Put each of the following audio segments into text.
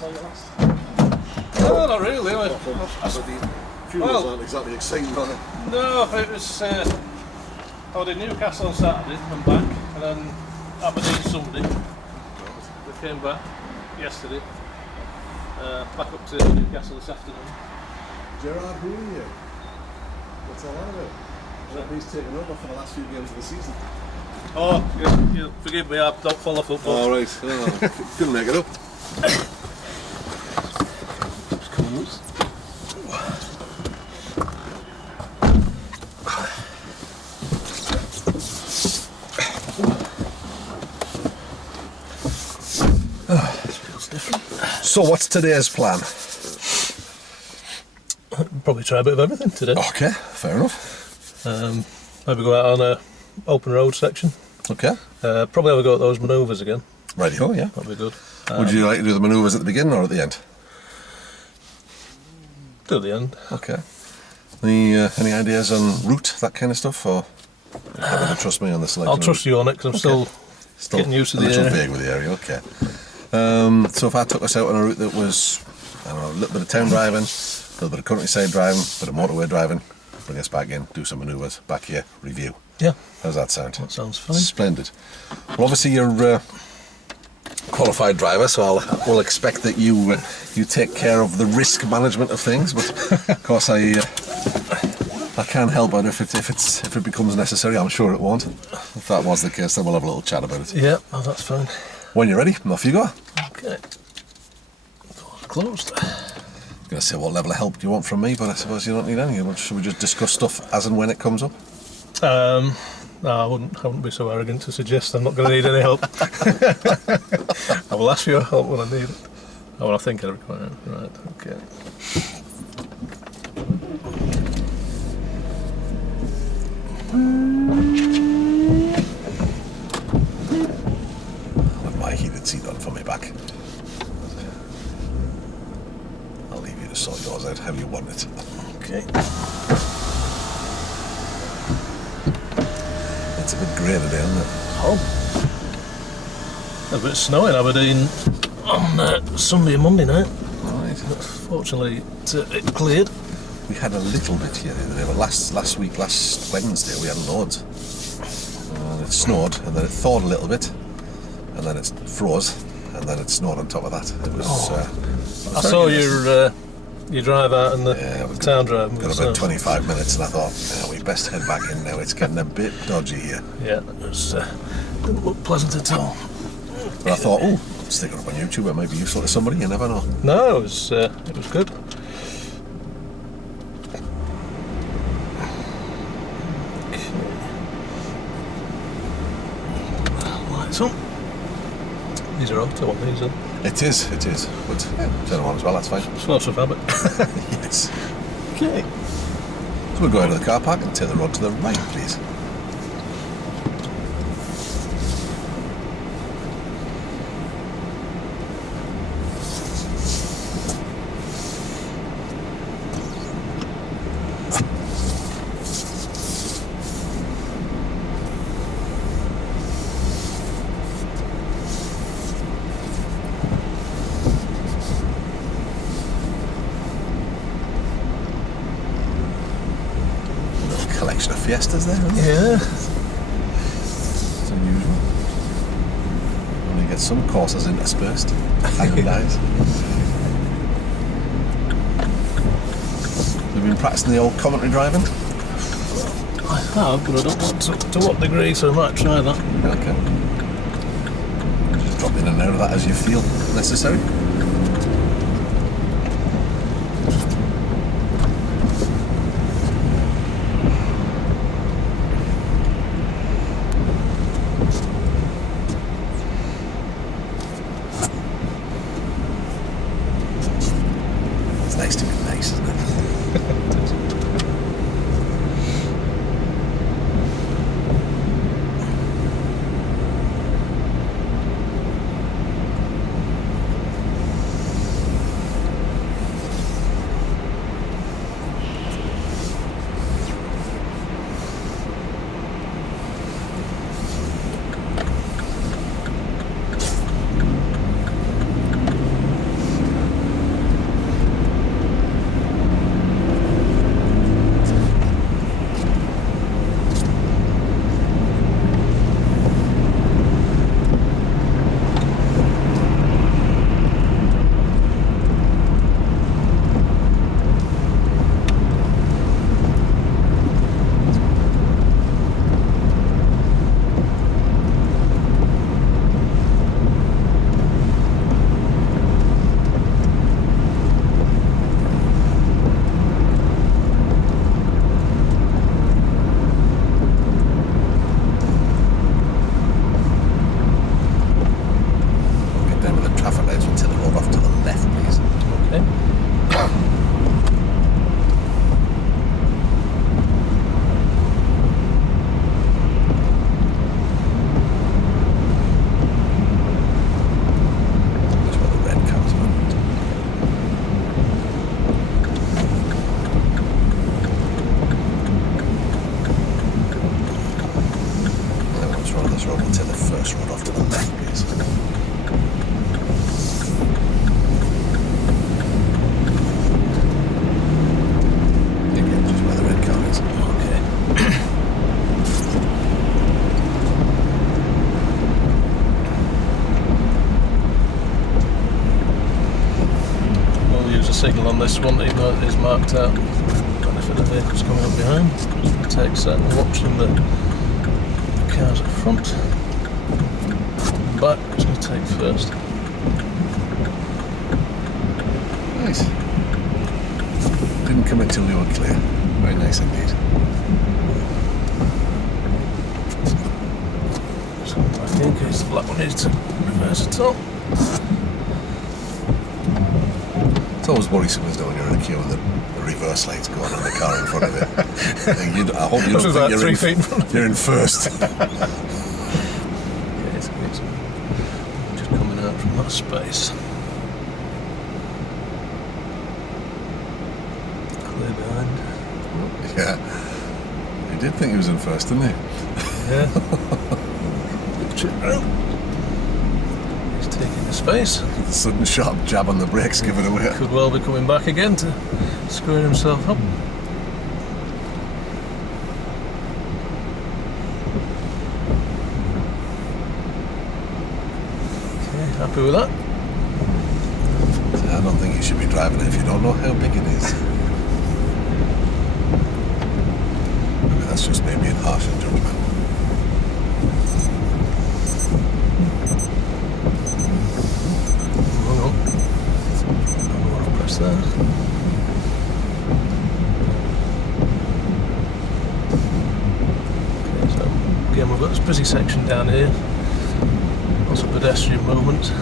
No, not really. Funerals aren't exactly exciting, are they? No, it was. I was in Newcastle on Saturday and back, and then Aberdeen Sunday. We came back yesterday. Back up to Newcastle this afternoon. Gerard Houllier. What's all that about? He's taken over for the last few games of the season. Oh, you forgive me, I don't follow football. All right. Couldn't make it up. So what's today's plan? Probably try a bit of everything today. Okay, fair enough. Maybe go out on a open road section. Okay. Probably have a go at those manoeuvres again. Rightio, yeah. That'd be good. Would you like to do the manoeuvres at the beginning or at the end? Do the end. Okay. Any ideas on route, that kind of stuff, or you can trust me on the selection? I'll trust you on it because I'm still getting used to the little area. vague with the area. Okay. So if I took us out on a route that was, I don't know, a little bit of town driving, a little bit of countryside driving, a bit of motorway driving, bring us back in, do some manoeuvres, back here, review. Yeah. How's that sound? That sounds fine. Splendid. Well, obviously you're a qualified driver, so we'll expect that you take care of the risk management of things. But of course, I can't help it if it becomes necessary. I'm sure it won't. If that was the case, then we'll have a little chat about it. Yeah, well, that's fine. When you're ready, off you go. Okay. Doors closed. I'm going to say what level of help do you want from me, but I suppose you don't need any. Should we just discuss stuff as and when it comes up? No, I wouldn't be so arrogant to suggest I'm not going to need any help. I will ask for your help when I need it. Oh, when I think I require it. Right, okay. I'll have my heated seat on for me back. I'll leave you to sort yours out how you want it. Okay. It's a bit grey today, isn't it? Oh. A bit of snow in Aberdeen on Sunday and Monday night. Right. Fortunately, it cleared. We had a little bit here the other day, but last Wednesday, we had loads. And it snowed, and then it thawed a little bit, and then it froze, and then it snowed on top of that. It was. I saw your drive out and the town drive. Got about 25 minutes, and I thought, we best head back in now. It's getting a bit dodgy here. Yeah, it was, didn't look pleasant at all. But I thought, stick it up on YouTube. It might be useful to somebody. You never know. No, it was good. Lights on. These are auto on these, are It is. But turn on as well. That's fine. Force of habit. Yes. Okay. So we'll go out of the car park and take the road to the right, please. Collection of Fiestas there, isn't it? Yeah. It's unusual. Only get some courses interspersed. Hyundais. We've been practicing the old commentary driving. I have, but I don't want to what degree, so I might try that. Okay. Just drop in and out of that as you feel necessary. It's nice to be nice, isn't it? next road off to the left, please. Again, just where the red car is. Okay. We'll use a signal on this one, even though it is marked out. Benefit of vehicles coming up behind. It takes that and watching the cars at front. Back, which I'll take first. Nice. Didn't come until you were clear. Very nice indeed. Just go back in case the black one needs to reverse at all. It's always worrisome, isn't it, when you're in a queue and the reverse light's going on the car in front of it. I hope you don't think about 3 feet in front of you're in first. Yeah, it's just coming out from that space. Clear behind. Yeah. He did think he was in first, didn't he? Yeah. Chip round. He's taking the space. The sudden sharp jab on the brakes give it away. Could well be coming back again to square himself up. Okay, happy with that? I don't think you should be driving it if you don't know how big it is. Maybe that's just me being harsh in judgment. Hang on. I want to press that. Okay, so again we've got this busy section down here. Lots of pedestrian movement.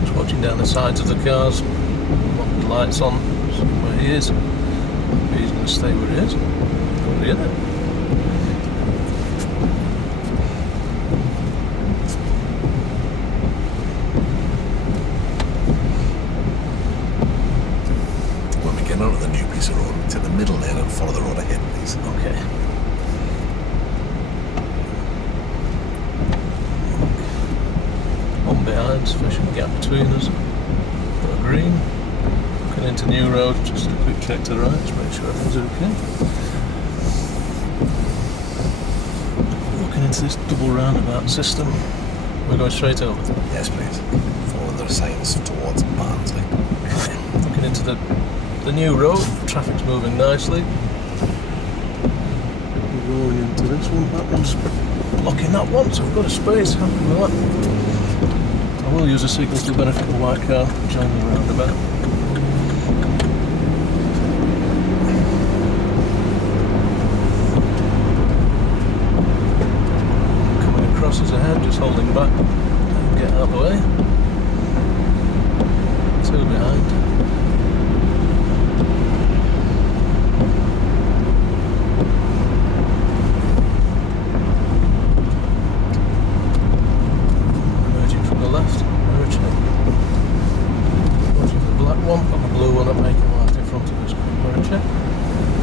Just watching down the sides of the cars. Want the lights on where he is. He's going to stay where he is. Probably in it. When we get onto the new piece of road, take the middle lane and follow the road ahead, please. Okay. One behind, sufficient gap between us. Got a green. Looking into new road, just a quick check to the right, just make sure everything's okay. Looking into this double roundabout system. We're going straight over. Yes, please. Follow the signs towards Barnsley. Looking into the new road, traffic's moving nicely. We're going into this one, that one's blocking that one, so we've got a space, happy with that. I will use a signal to benefit the white car, join the roundabout. Coming across us ahead, just holding back, get out of the way. Two behind. Emerging from the left, merging. Watching the black one, got the blue one up making light in front of us. Merging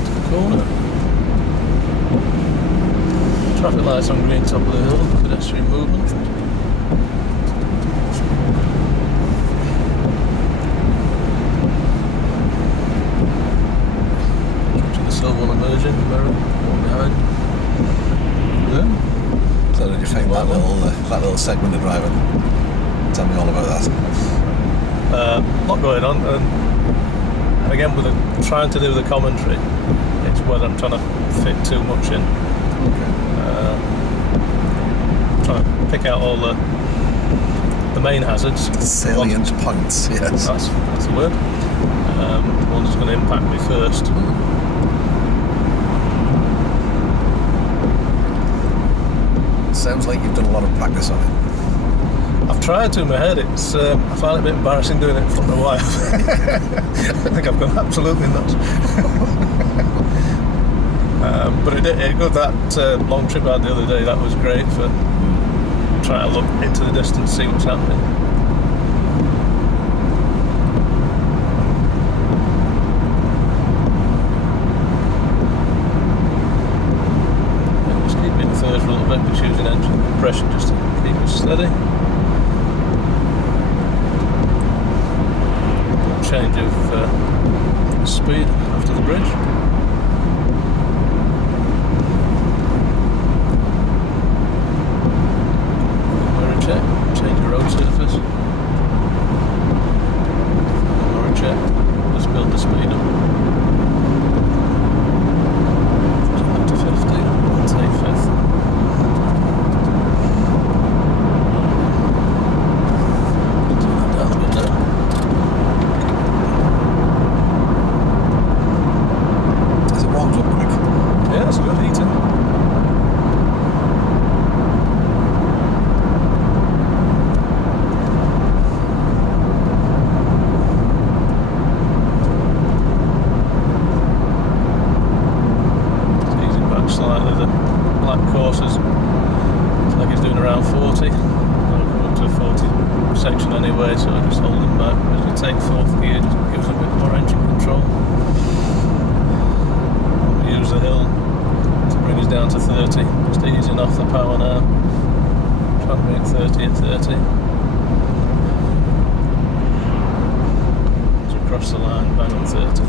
to the corner. Traffic lights on green, top of the hill, pedestrian movement. Watching the silver one emerging, mirror, one behind. Then, So did you think that little segment of driving? Tell me all about that. lot going on, and again with trying to do the commentary, it's whether I'm trying to fit too much in. Trying to pick out all the main hazards. Salient points, yes. That's the word. The one that's going to impact me first. Sounds like you've done a lot of practice on it. I've tried to in my head. It's I find it a bit embarrassing doing it in front of my wife. I think I've gone absolutely nuts. But it got that long trip I had the other day. That was great for trying to look into the distance, see what's happening. steady. Change of speed after the bridge. Mirror check, change the road surface. Mirror check, just build the speed up. Up to 50, and take fifth. Down a bit now. Warms up quick. Yeah, it's good heating. It's easing back slightly. The black courses, it's like he's doing around 40. I'll come up to a 40 section anyway, so I just hold him back. As you take fourth gear, just gives a bit more engine control. Use the hill to bring us down to 30, just easing off the power now, trying to make 30 at 30. As we cross the line, bang on 30.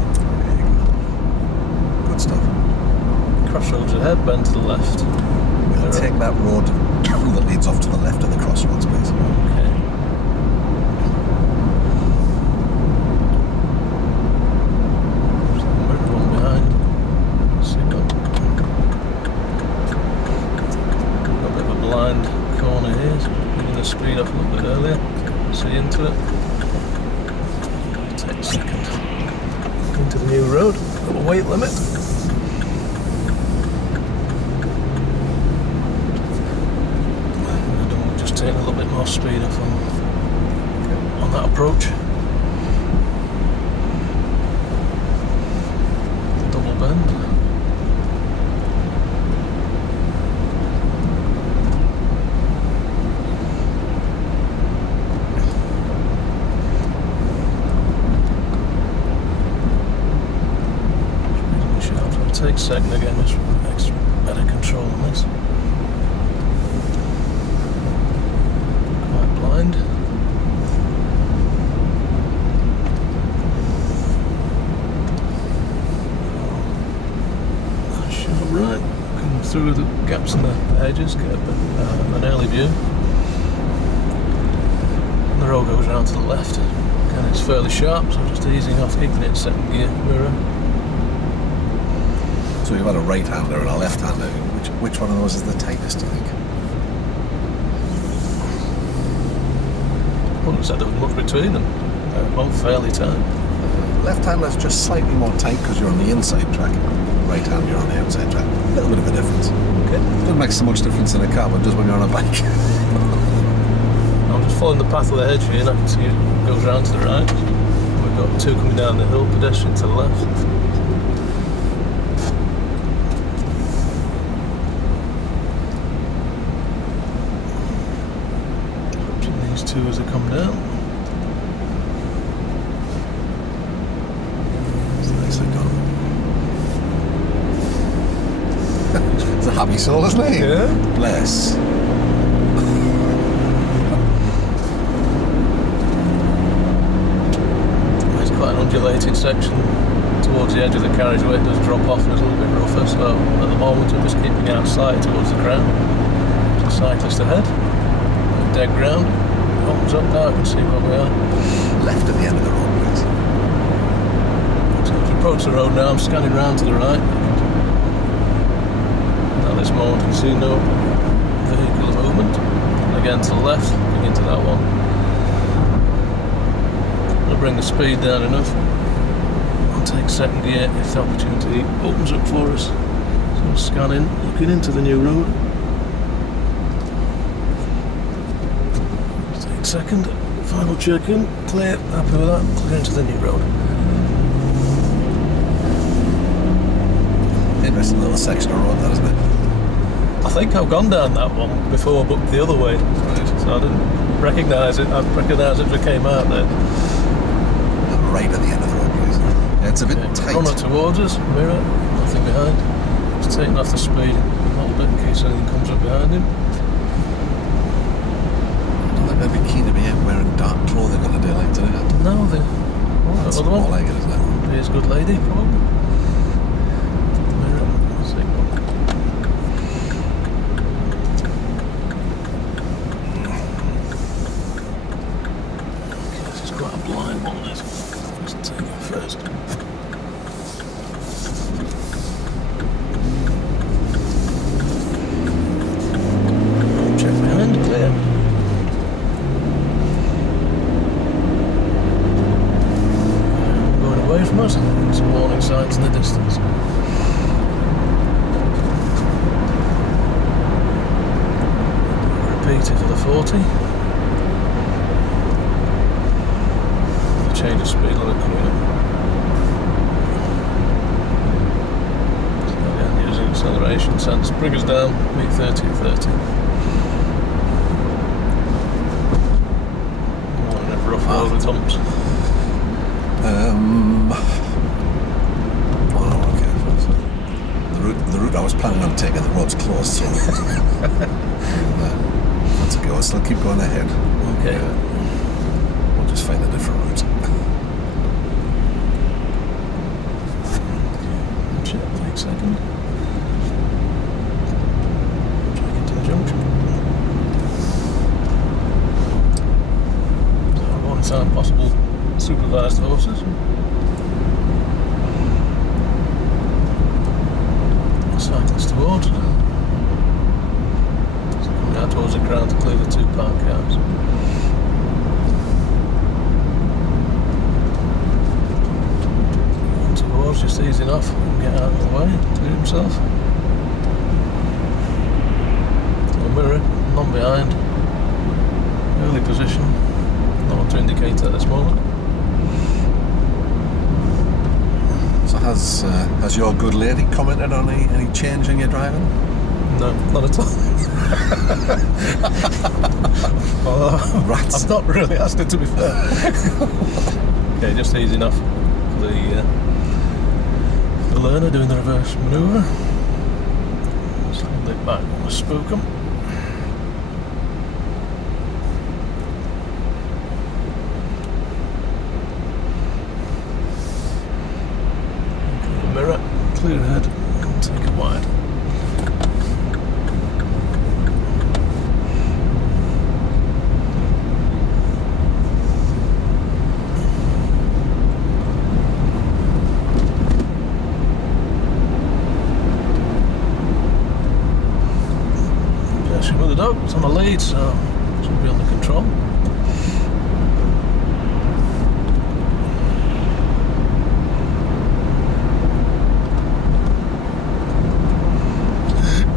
Good stuff. Crossroads ahead, bend to the left. We'll take that road that leads off to the left of the crossroads, please. Okay. One behind. Signal. Got a bit of a blind corner here, so bringing the speed up a little bit earlier. See into it. Take a second. Into the new road. Got a weight limit. And just take a little bit more speed off on that approach. Double bend. Take second again, just for extra better control on this. Quite blind. Sharp right, come through the gaps in the edges, get an early view. And the road goes around to the left. Again, it's fairly sharp, so just easing off, keeping it in second gear mirror. So you've had a right-hander and a left-hander. Which one of those is the tightest, do you think? I wouldn't have said there was much between them. They're both fairly tight. Left-hander's just slightly more tight because you're on the inside track. Right-hand, you're on the outside track. A little bit of a difference. Okay. Doesn't make so much difference in a car, but does when you're on a bike. I'm just following the path of the hedge here, and I can see it goes round to the right. We've got two coming down the hill, pedestrian to the left. Two as they come down. It's nicely done. It's a happy soul, isn't it? Yeah. Bless. It's quite an undulating section towards the edge of the carriageway. It does drop off and it's a little bit rougher, so at the moment we're just keeping outside towards the crown. There's a cyclist ahead. Dead ground. Opens up now, I can see where we are. Left at the end of the road, please. So as we approach the road now, I'm scanning round to the right. At this moment, we see no vehicular movement. And again to the left, looking into that one. I'll bring the speed down enough. I'll take second gear if the opportunity opens up for us. So I'm scanning, looking into the new road. Second, final check-in, clear, happy with that, clear into the new road. Interesting little section of road, that, isn't it? I think I've gone down that one before, but the other way. Right. So I didn't recognise it. I recognised it as we came out there. Right at the end of the road, please. Yeah, it's a bit tight. Runner towards us, mirror, nothing behind. Just taking off the speed a little bit in case anything comes up behind him. they'd be keen to be out wearing dark clothing on a day like today. No, That's other more one. like it, isn't it? Here's good lady, probably. Mirror, signal. Okay, this is quite a blind one, this. Let's take it first. Check behind, clear. Going away from us, some warning signs in the distance. Repeated for the 40. Change of speed limit coming up. So again, using acceleration sense, bring us down, meet 30 at 30. Rough road with humps. Oh, okay. The route I was planning on taking, the road's closed, so that's okay. I'll still keep going ahead. Okay. We'll just find a different route. Check, take a second. Check into the junction. Some possible supervised horses. Cyclists towards. So coming out towards the ground to clear the 2 parked cars. Towards, just easy enough. Get out of the way, clear himself. A mirror, none behind. Early position. No one to indicate at this moment. So has your good lady commented on any change in your driving? No, not at all. Rats. I've not really asked her, to be fair. Okay, just easy enough. The learner doing the reverse manoeuvre. Just hold it back, we'll spook them. Mirror, clear ahead, and take it wide. With the dog, it's on the lead, so it should be under control.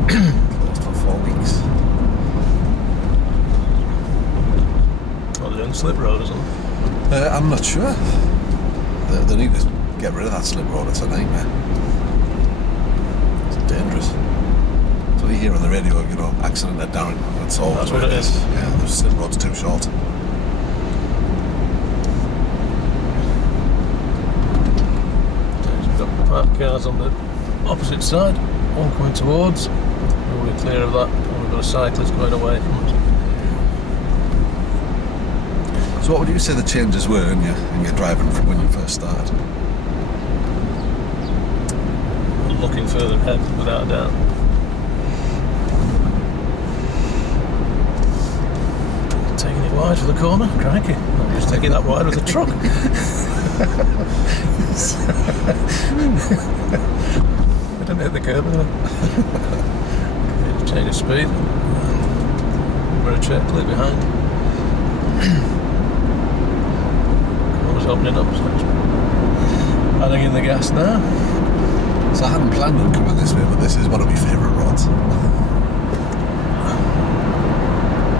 Closed for 4 weeks. Oh, they're doing the slip road or something. I'm not sure. They need to get rid of that slip road. It's a nightmare. It's dangerous. That's what you hear on the radio, accident at Darren. That's all. That's what it is. Yeah, the slip road's too short. We've got parked cars on the opposite side, one coming towards. We're clear of that, and we've got a cyclist going away from us. So what would you say the changes were in your driving from when you first started? Looking further ahead, without a doubt. Taking it wide for the corner, crikey. I'm just taking that wide with a truck. I didn't hit the curb, did I? Okay, change of speed. We're a check, clear behind. Corner's opening up, so it's adding in the gas now. So I hadn't planned on coming this way, but this is one of my favourite roads.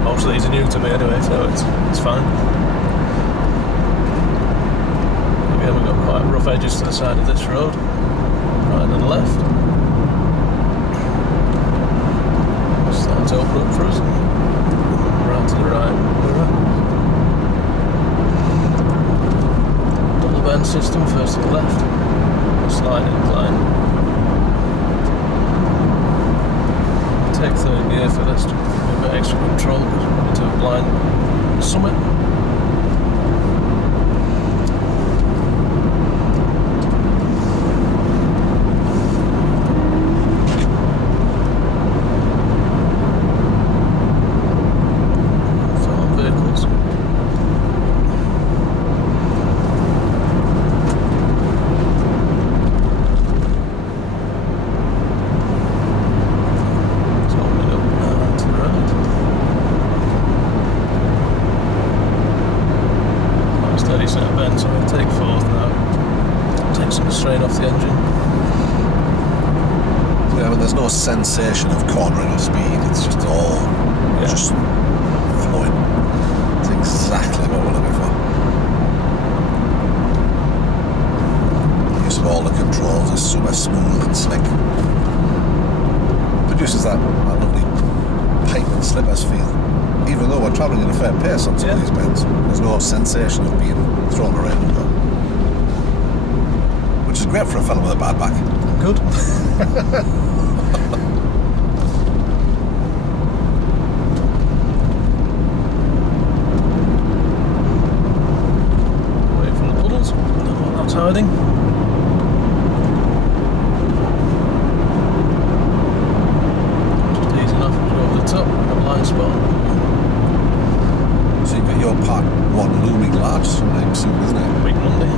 Most of these are new to me anyway, so it's fine. Again, we've got quite rough edges to the side of this road, right and left. Starting to open up for us. Round to the right, mirror. Double bend system, first to the left. Slide incline. Take third gear for this to give a bit extra control because we're into a blind when there's no sensation of cornering or speed, it's just all just flowing. It's exactly what we're looking for. Use of all the controls is super smooth and slick. Produces that lovely pipe and slippers feel. Even though we're travelling at a fair pace on some of these bends, there's no sensation of being thrown around, which is great for a fella with a bad back. Good. Away from the puddles. Don't know what that's hiding. Just easy enough to go over the top. A blind spot. So you've got your part 1 looming large sometime soon, isn't it? Week Monday.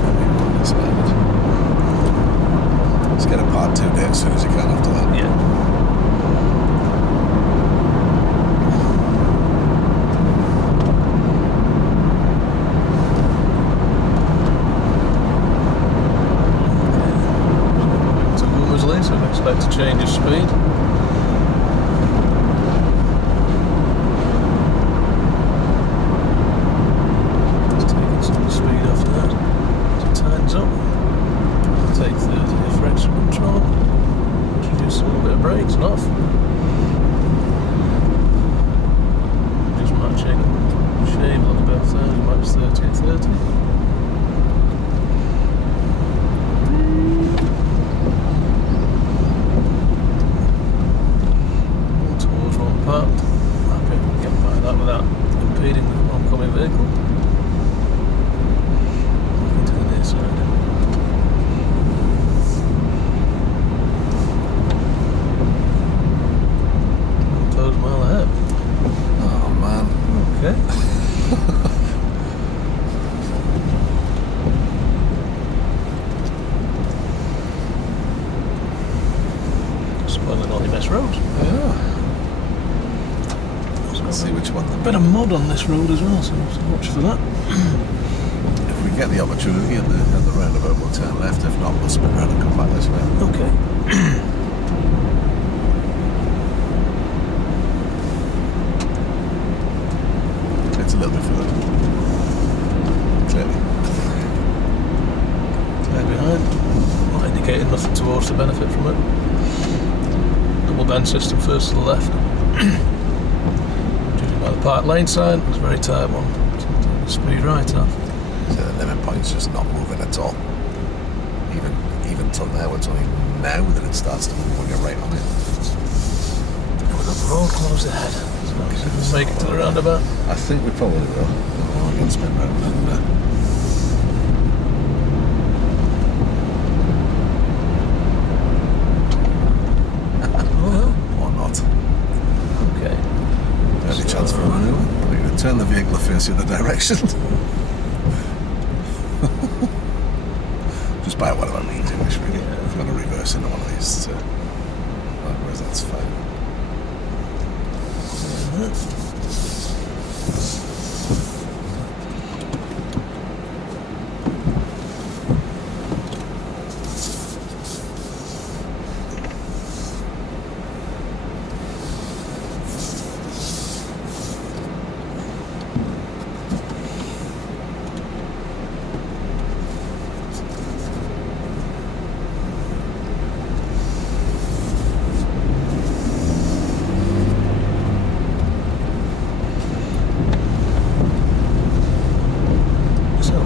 Let's get a part 2 date as soon as you can after that. Yeah. To Womersley, so I expect to change his speed. Just taking some speed off that as it tightens up. Take 30 for extra control. Introduce a little bit of brakes and off. Just matching shape on the both sides, match 30 and 30. All towards one part. Happy to get by that without impeding the oncoming vehicle. Looking to the near side. Close mile ahead. Oh man. Okay. Spoiling all your best roads. Yeah. Let's see which one. A bit of mud on this road as well, so watch for that. If we get the opportunity at the roundabout, we'll turn left. If not, we'll spin around and come back this way. Okay. It's a little bit further. Clearly. Clear behind. Not indicating nothing towards the benefit from it. Double bend system first to the left. Judging by the park lane sign, it's a very tight one. So take the speed right off. So the limit point's just not moving at all. Even till now, it's only now that it starts to move when you're right on it. Coming up the road, close ahead. So make it to the roundabout. I think we probably will. Oh, we're going to spin round and or not. Okay. Any chance for a maneuver? We're going to turn the vehicle to face the other direction. Just by whatever means you wish, really. If we're going to reverse into one of these, whereas that's fine.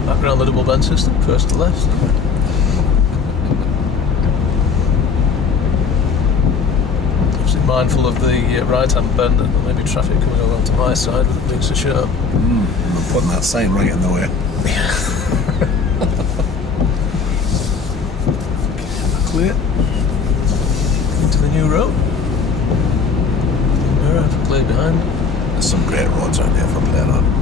Back around the double bend system, first to left. Obviously mindful of the right hand bend and there may be traffic coming over onto my side with it being so sharp. I'm putting that sign right in the way. Clear. Into the new road. Alright, clear behind. There's some great roads out there for playing on.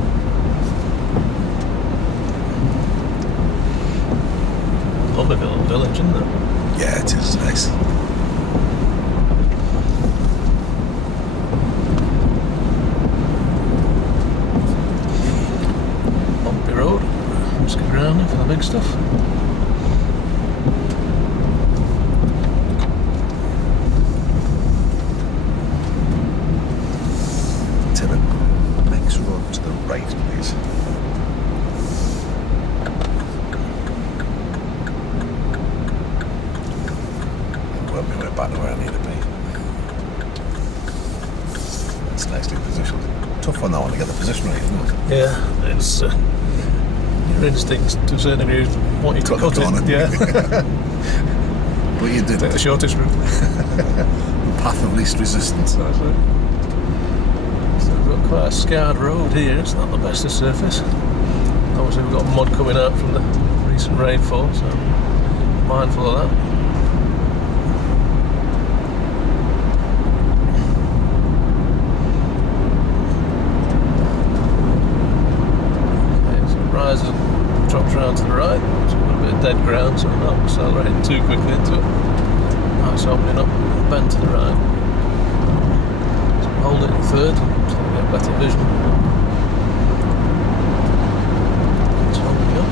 Lovely little village, isn't it? Yeah, it is nice. Bumpy road. Just get around for the big stuff. exactly where I need to be. It's nicely positioned. Tough one that one to get the position right, isn't it? Yeah, it's your instincts to a certain degree want you to Cut the cut corner. it. Yeah, But you did take the it. shortest route. Path of least resistance. That's it. So we've got quite a scarred road here. It's not the best of surface. Obviously, we've got mud coming out from the recent rainfall, so mindful of that. Okay, so it rises and drops around to the right. So we've got a bit of dead ground, so we're not accelerating too quickly into it. Nice opening up, bend to the right. So hold it in third, so we get better vision. It's holding up.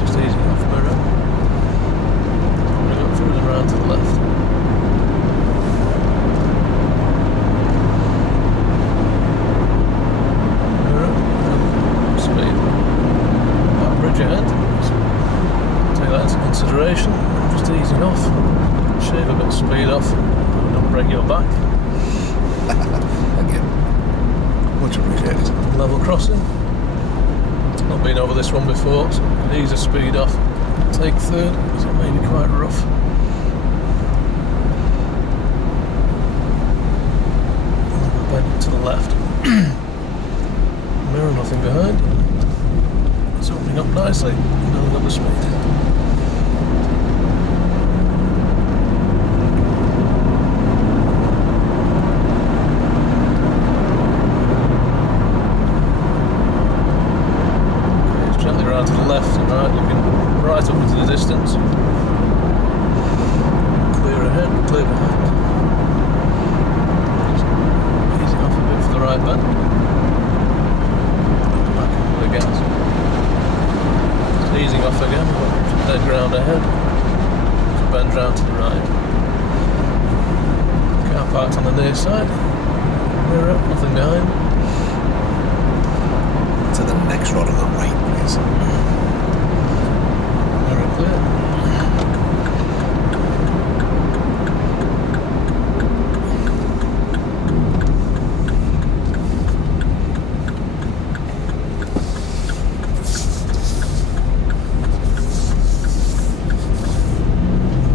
Just easing off mirror. Holding up through and round to the left. Mirror, speed. That bridge ahead. Take that into consideration. Just easing off. Shave a bit of speed off. Don't break your back. Thank you. Much appreciated. Level crossing. Not been over this one before, so ease the speed off. Take third, because it may be quite rough. Bend to the left. Mirror, nothing behind. It's opening up nicely. Building up the speed. Gently round to the left and right, looking right up into the distance. Clear ahead, clear behind. Just easing off a bit for the right bend. Back into the gas. Just easing off again, dead ground ahead. Bend round to the right. Car parked on the near side. Rear up, nothing behind. To the next rod on the right, please. Very clear.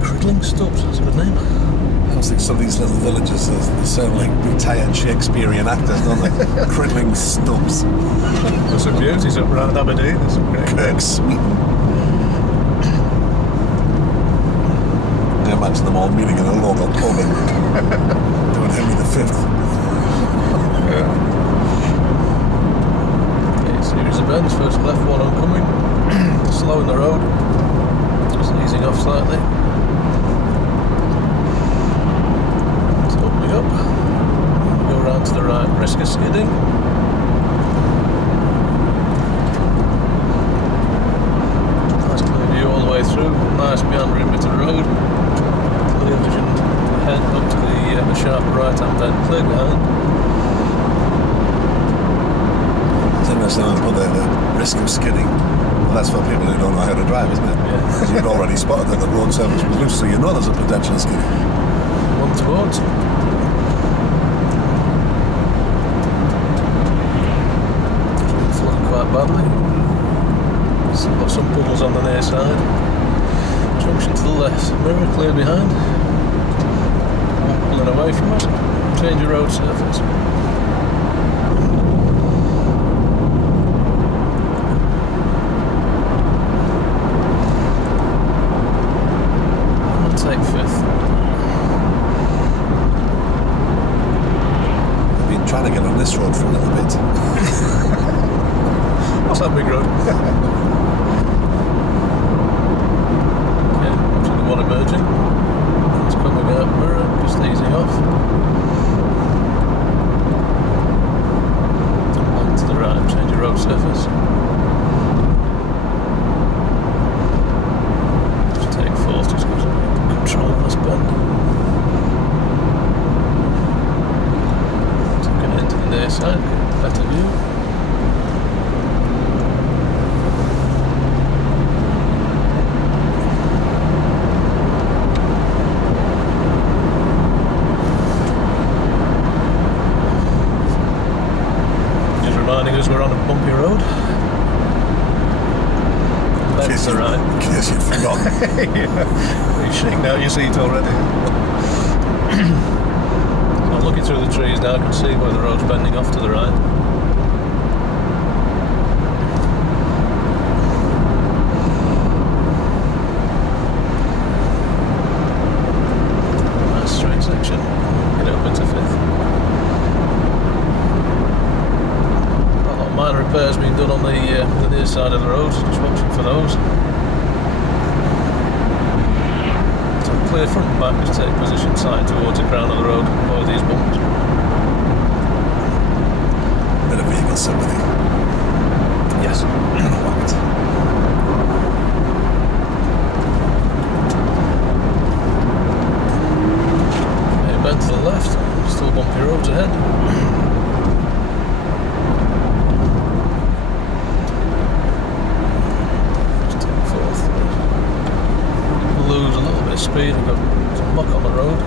Criddling Stubbs, that's a good name. I was thinking some of these little villages, they sound like retired Shakespearean actors, don't they? Criddling Stubbs. There's some beauties up around Aberdeen. There's some great Kirk Sweeten. I imagine them all meeting in a local pub and doing Henry V. Okay, series of bends. First left one oncoming. Slowing the road. Just easing off slightly. It's opening up. Go round to the right. Risk of skidding. Nice clear view all the way through. Nice meandering bit of road. Clear vision ahead up to the sharp right hand bend. Clear behind. It's interesting to put there the risk of skidding. Well, that's for people who don't know how to drive, isn't it? Yeah. Because you've already spotted that the road surface was loose, so you know there's a potential of skidding. One towards. Flooding quite badly. Still got some puddles on the near side. Junction to the left. Mirror clear behind. Pulling away from it. Change your road surface. I'll take fifth. I've been trying to get on this road for a little bit. What's that big road? Okay, watching the one emerging. It's coming out, mirror, just easing off. And to the right, change your road surface. Just take fourth, just because I'm controlling this bend. Taking it into the near side. side to the right. In case you'd forgotten. You're shaking out your seat already. So I'm looking through the trees now. I can see where the road's bending off to the right. Nice straight section. Get it up into fifth. A lot of minor repairs being done on the near side of the road. Just watching for those. Clear front and back, just take position side towards the crown of the road, avoid these bumps. Bit of vehicle sympathy. Yes. Okay, bend to the left, still bumpy roads ahead. Just take fourth. Lose a little bit of speed, we've got some muck on the road.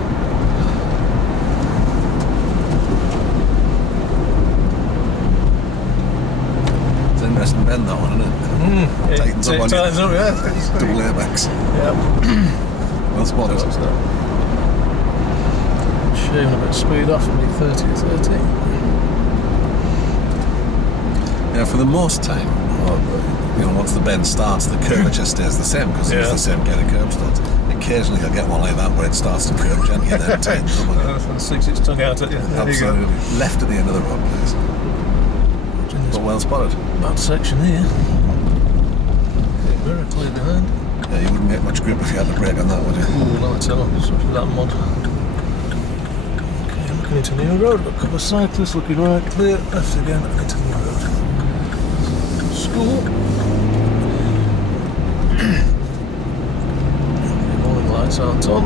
It's an interesting bend, that one, isn't it? It Tightens up on you. tightens up, yeah. Double airbags. Yeah. Well spotted. Shaving a bit of speed off and be 30 to 30. Yeah, for the most time, once the bend starts, the curvature stays the same because it's the same kind of curb stones. Occasionally you'll get one like that where it starts to curve gently and then it tightens up on you. Sticks its tongue out at you. There you go. Absolutely. Left at the end of the road, please. But well spotted. Bad section here. Okay, mirror clear behind. Yeah, you wouldn't get much grip if you had to brake on that, would you? Ooh, no, it's on, especially that mud. Okay, looking into New Road, got a couple of cyclists looking right clear, left again, into New Road. School. Morning lights aren't on.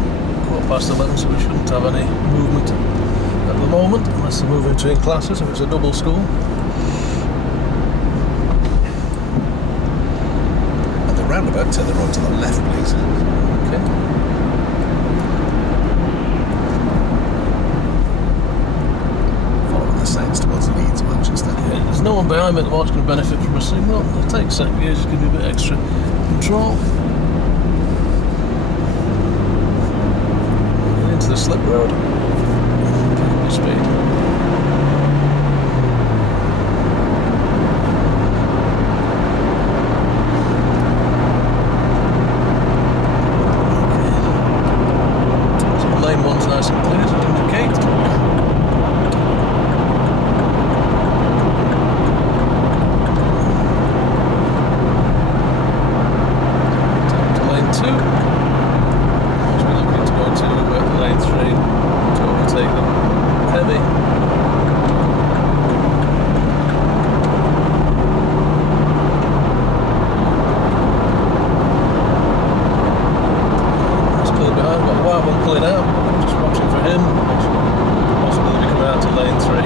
11:15, so we shouldn't have any movement at the moment, unless they're moving between classes, if it's a double school. At the roundabout, turn the road to the left, please. Okay. Following the signs towards Leeds, Manchester. Yeah, there's no one behind me at the moment going to benefit from a signal. It'll take second gears, just give me a bit extra control. Into the slip road. Pick up your speed. So lane one's nice and clear, so indicate. Take to lane two. We're looking to go to lane 3 to overtake them. Heavy. It's clear behind, got a white one pulling out. Just watching for him. Possibly be coming out to lane 3.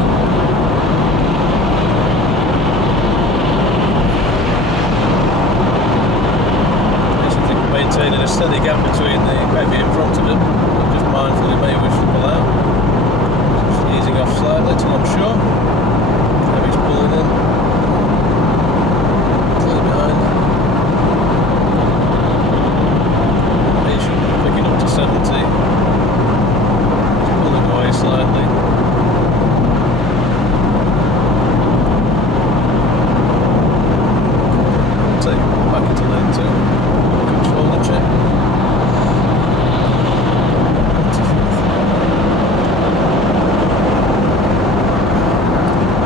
Maintaining a steady gap between the heavy in front of him, just mindful he may wish to pull out. Just easing off slightly till I'm sure. Heavy's pulling in. Clear behind. Patient picking up to 70. He's pulling away slightly. Take back into lane 2. Control the check.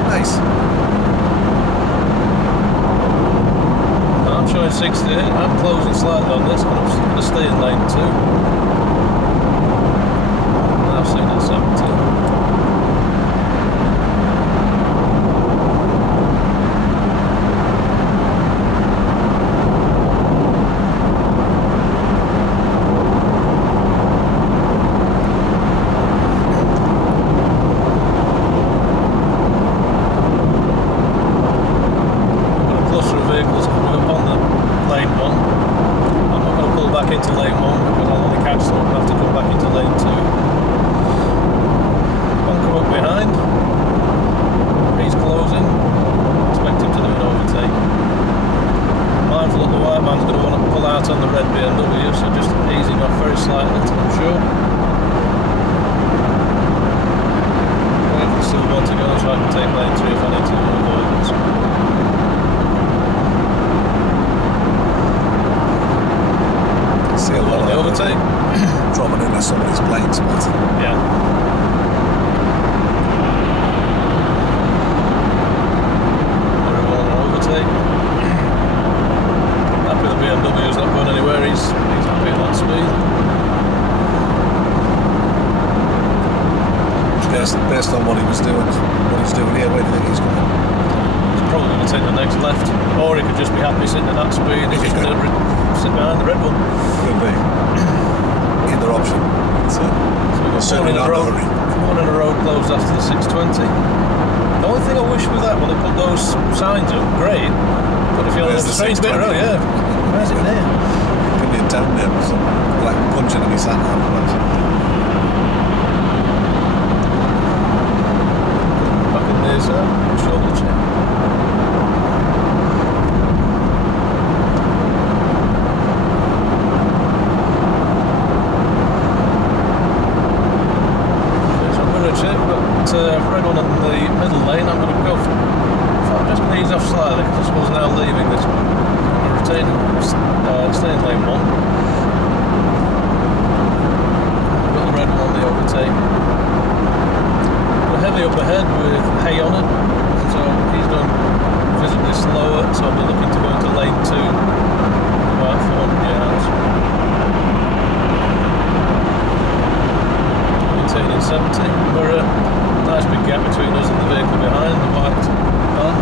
Nice. I'm showing 68. I'm closing slightly on this, but I'm still going to stay in lane 2. Now seen at 70. Into lane 1 because I'll only catch them and have to come back into lane 2. One come up behind. He's closing. Expect him to do an overtake. Mindful that the white man's going to want to on the red BMW, so just easing off very slightly, I'm sure. Wait for the silver one to go so I can take lane 3 if I need to do avoidance. See a lot On the of overtake? dropping into somebody's blind spot. Yeah. Everyone on overtake. Happy the BMW's not going anywhere, he's happy at that speed. Based on what he's doing here, where do you think he's going? He's probably going to take the next left, or he could just be happy sitting at that speed, he's just going to sit behind the red one. Could be. Either option. So we've got certainly not one in a road closed after the 620. The only thing I wish with that, when they put those signs up, great, but if you're on the strange bit road, yeah, where's it there? Could be a town name or something, like punching in his sat nav. Back in there, sir, shoulder check. Red one in the middle lane. I'm going to go. I'm just going to ease off slightly because I suppose now leaving this. I'm going to stay in lane 1. Got the red one on the overtake. We're heavy up ahead with hay on it, so he's going visibly slower. So I'll be looking to go into lane 2, about 400 yards. Maintaining 70. We're nice big gap between us and the vehicle behind, the white van.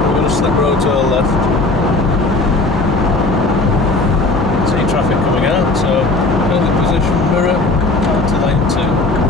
We're going to slip road to our left. See traffic coming out, so early position, mirror, out to lane 2.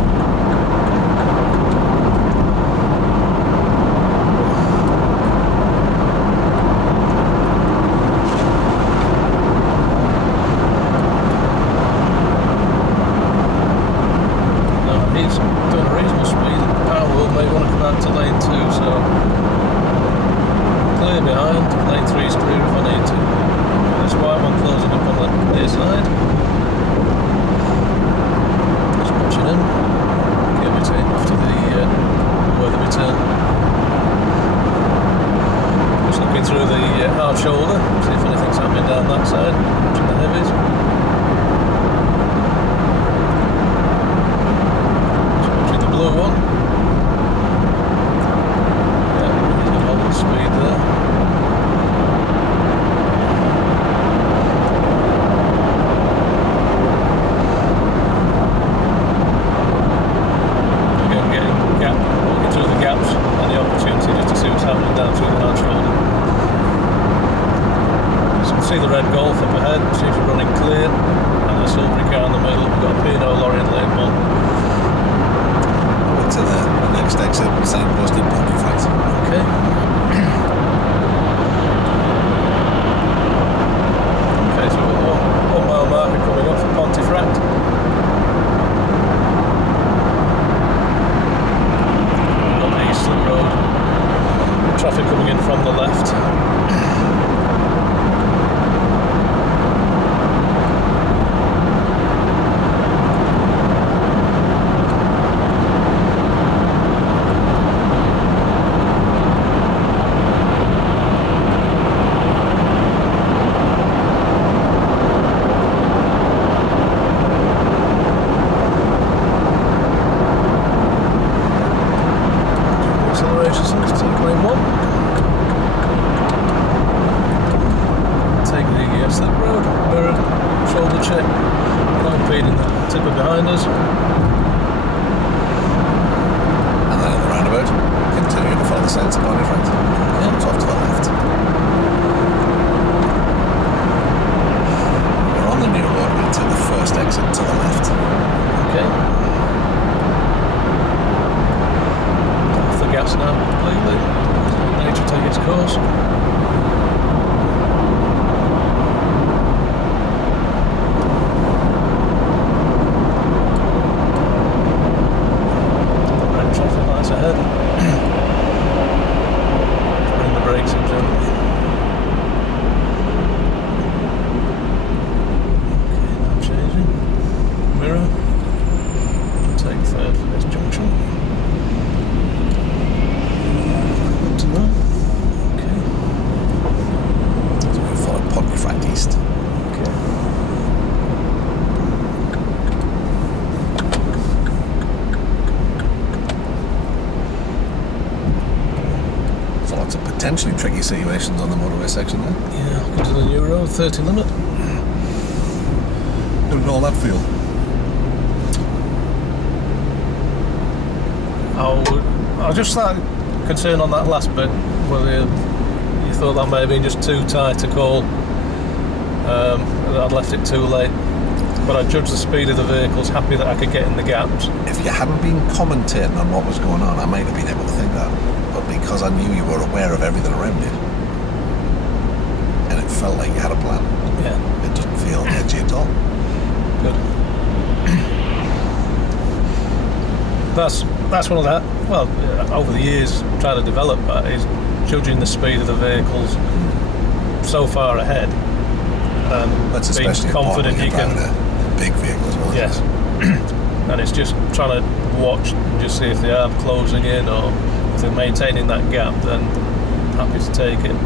See the red Golf up ahead, seems to be running clear, and a silvery car in the middle. We've got a Pinot lorry in lane 1. To the next exit, signposted Pontefract. Okay. Okay, so we've got a 1 mile marker coming up for Pontefract. On the Eastland Road. Traffic coming in from the left. potentially tricky situations on the motorway section there. Yeah, looking to the new road, 30 limit. How did all that feel? I was just slightly concerned on that last bit, whether you thought that may have been just too tight a call, that I'd left it too late. But I judged the speed of the vehicles, happy that I could get in the gaps. If you hadn't been commentating on what was going on, I might have been able to think that. But because I knew you were aware of everything around it, and it felt like you had a plan, Yeah, it doesn't feel edgy at all. good. That's one of that. Well, over the years, trying to develop that is judging the speed of the vehicles so far ahead, and That's being especially confident important you when you're can. driving a big vehicle as well. Yes, and it's just trying to watch and just see if they are closing in or if they're maintaining that gap. Then happy to take it.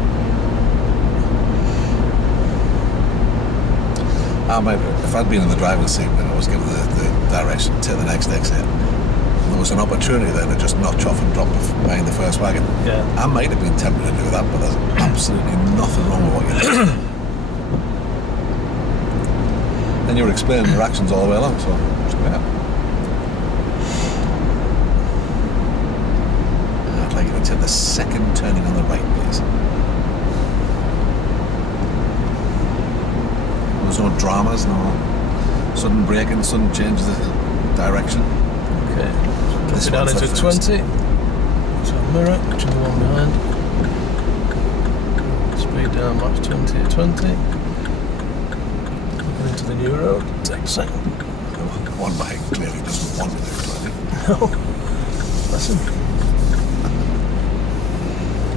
If I'd been in the driver's seat when I was given the direction to the next exit, there was an opportunity then to just notch off and drop behind the first wagon. Yeah, I might have been tempted to do that, but there's absolutely nothing wrong with what you're doing. And you were explaining your actions all the way along, so it's great. I'd like you to take the second turning on the right, please. There's no dramas, no sudden braking, sudden changes of direction. okay. This Drop it down one's into the first. 20. So mirror, watching the one behind. Speed down, max 20 at 20. Looking into the new road. Take a second. The one behind clearly doesn't want to do it, No. Listen.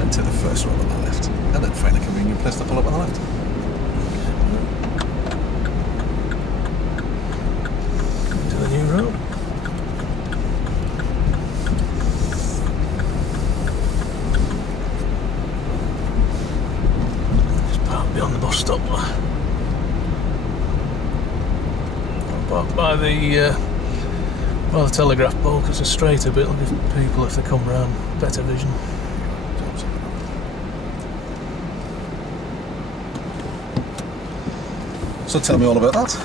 and to the first road on the left, and then find a convenient place to pull up on the left. Into the new road. Just park beyond the bus stop. Park by the telegraph pole, because it's straight a bit. It'll give people, if they come round, better vision. So tell me all about that.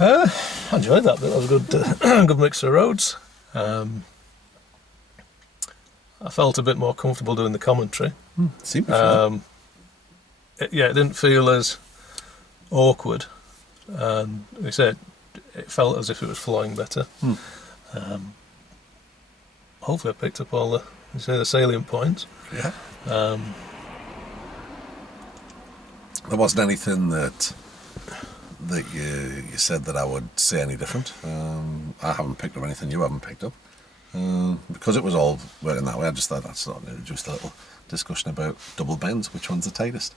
I enjoyed that bit. That was a good, good mix of roads. I felt a bit more comfortable doing the commentary. Seemed to It didn't feel as awkward, and like I said, it felt as if it was flowing better. Hopefully, I picked up all the salient points. yeah. Um, There wasn't anything that you said that I would say any different. I haven't picked up anything you haven't picked up. Because it was all working that way, I just thought that's sort of just a little discussion about double bends, which one's the tightest.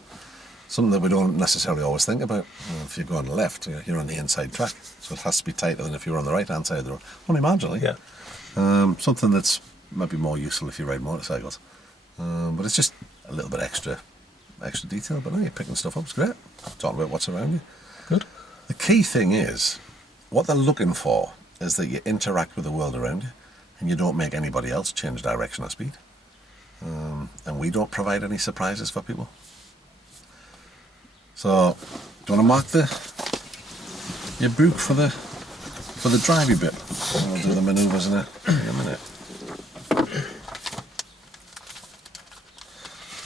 Something that we don't necessarily always think about. If you're going left, you're on the inside track, so it has to be tighter than if you're on the right-hand side of the road. Only marginally. yeah, Something that's maybe more useful if you ride motorcycles. But it's just a little bit extra detail. But no, you're picking stuff up. It's great. Talking about what's around you. good. The key thing is, what they're looking for is that you interact with the world around you and you don't make anybody else change direction or speed. And we don't provide any surprises for people. So, do you want to mark your book for the drivey bit? I'll do the manoeuvres in a minute.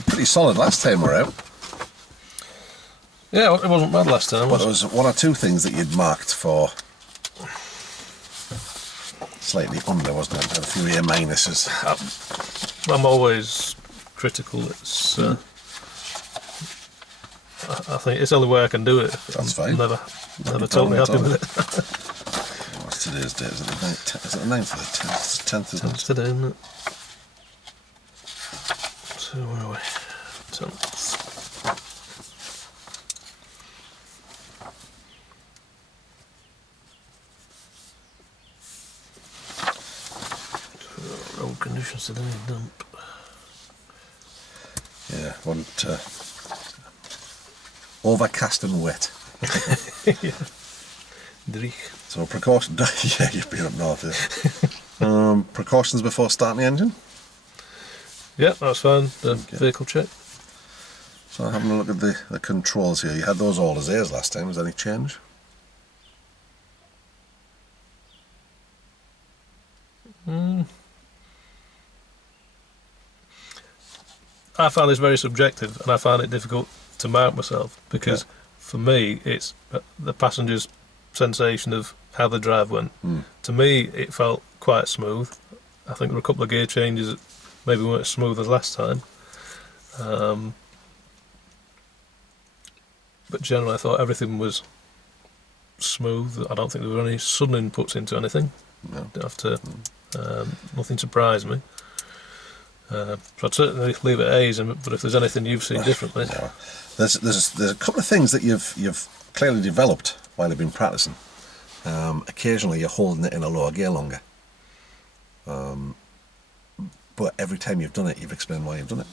Pretty solid last time we're out. Yeah, it wasn't bad last time. But Was there it? was one or two things that you'd marked for slightly under, wasn't it? A few A minuses. I'm always critical. It's. I think it's the only way I can do it. That's I'm fine. Never No totally problem at happy all. with it. What's today's date? Is it the 9th? Is it the 9th or the 10th? It's the 10th, isn't It's it? today, isn't it? So where are we? 10th. Road conditions today, damp. Yeah, wasn't overcast and wet. Dreich. So precaution. Yeah, you've been up north. Yeah. Precautions before starting the engine. Yeah, that's fine. The vehicle check. So having a look at the controls here. You had those all as A's last time. Is there any change? I find this very subjective, and I find it difficult to mount myself because, for me, it's the passenger's sensation of how the drive went. To me, it felt quite smooth. I think there were a couple of gear changes that maybe weren't as smooth as last time. But generally, I thought everything was smooth. I don't think there were any sudden inputs into anything. No. After nothing surprised me. So I'd certainly leave it A's, but if there's anything you've seen differently... No. There's a couple of things that you've clearly developed while you've been practicing. Occasionally you're holding it in a lower gear longer. But every time you've done it, you've explained why you've done it.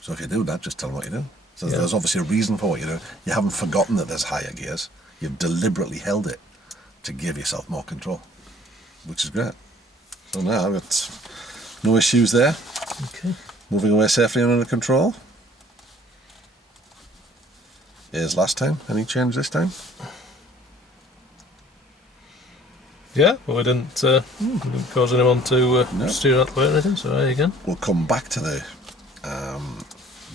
So if you do that, just tell them what you do. So there's obviously a reason for what you're doing. You haven't forgotten that there's higher gears. You've deliberately held it to give yourself more control, which is great. So now I've got no issues there. Okay. Moving away safely and under control. Here's last time. Any change this time? Yeah, well, we didn't cause anyone to steer out the way or anything, so there you go. We'll come back to the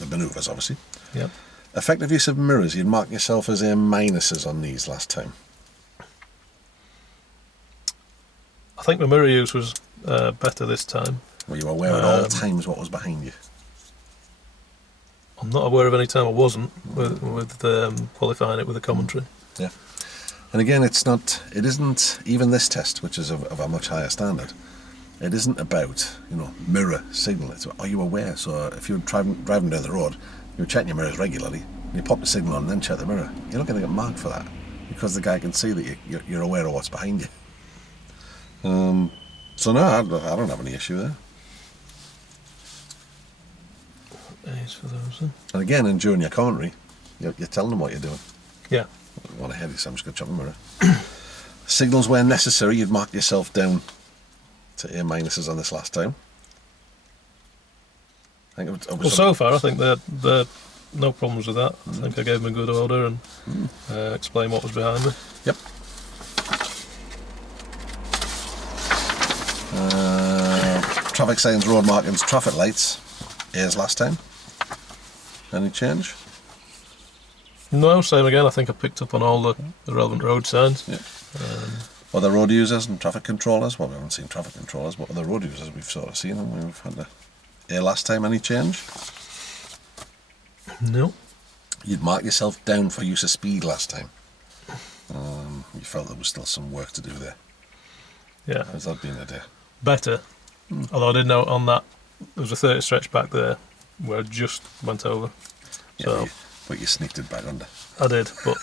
manoeuvres, obviously. Yep. Effective use of mirrors. You'd mark yourself as A minuses on these last time. I think the mirror use was better this time. Were you aware at all times what was behind you? I'm not aware of any time I wasn't with qualifying it with a commentary. Yeah. And again, it isn't, even this test, which is of a much higher standard, it isn't about, mirror signal. It's about, are you aware? So if you're driving down the road, you're checking your mirrors regularly, and you pop the signal on and then check the mirror, you're not going to get marked for that, because the guy can see that you're aware of what's behind you. So no, I don't have any issue there. A's for those then. And again, and during your commentary, you're telling them what you're doing. Yeah. I want to head, so I'm just going to chop the mirror. Signals where necessary, you'd mark yourself down to A minuses on this last time. I think it was so far I think there no problems with that. I think I gave them a good order and explained what was behind me. Yep. Traffic signs, road markings, traffic lights. A's last time. Any change? No, same again. I think I picked up on all the relevant road signs. Yeah. Other road users and traffic controllers. Well, we haven't seen traffic controllers, but other road users we've sort of seen them. We've had A last time. Any change? No. You'd mark yourself down for use of speed last time. You felt there was still some work to do there. Yeah. How's that been a day? Better. Although I did note on that there was a 30 stretch back there where I just went over. So but you sneaked it back under. I did, but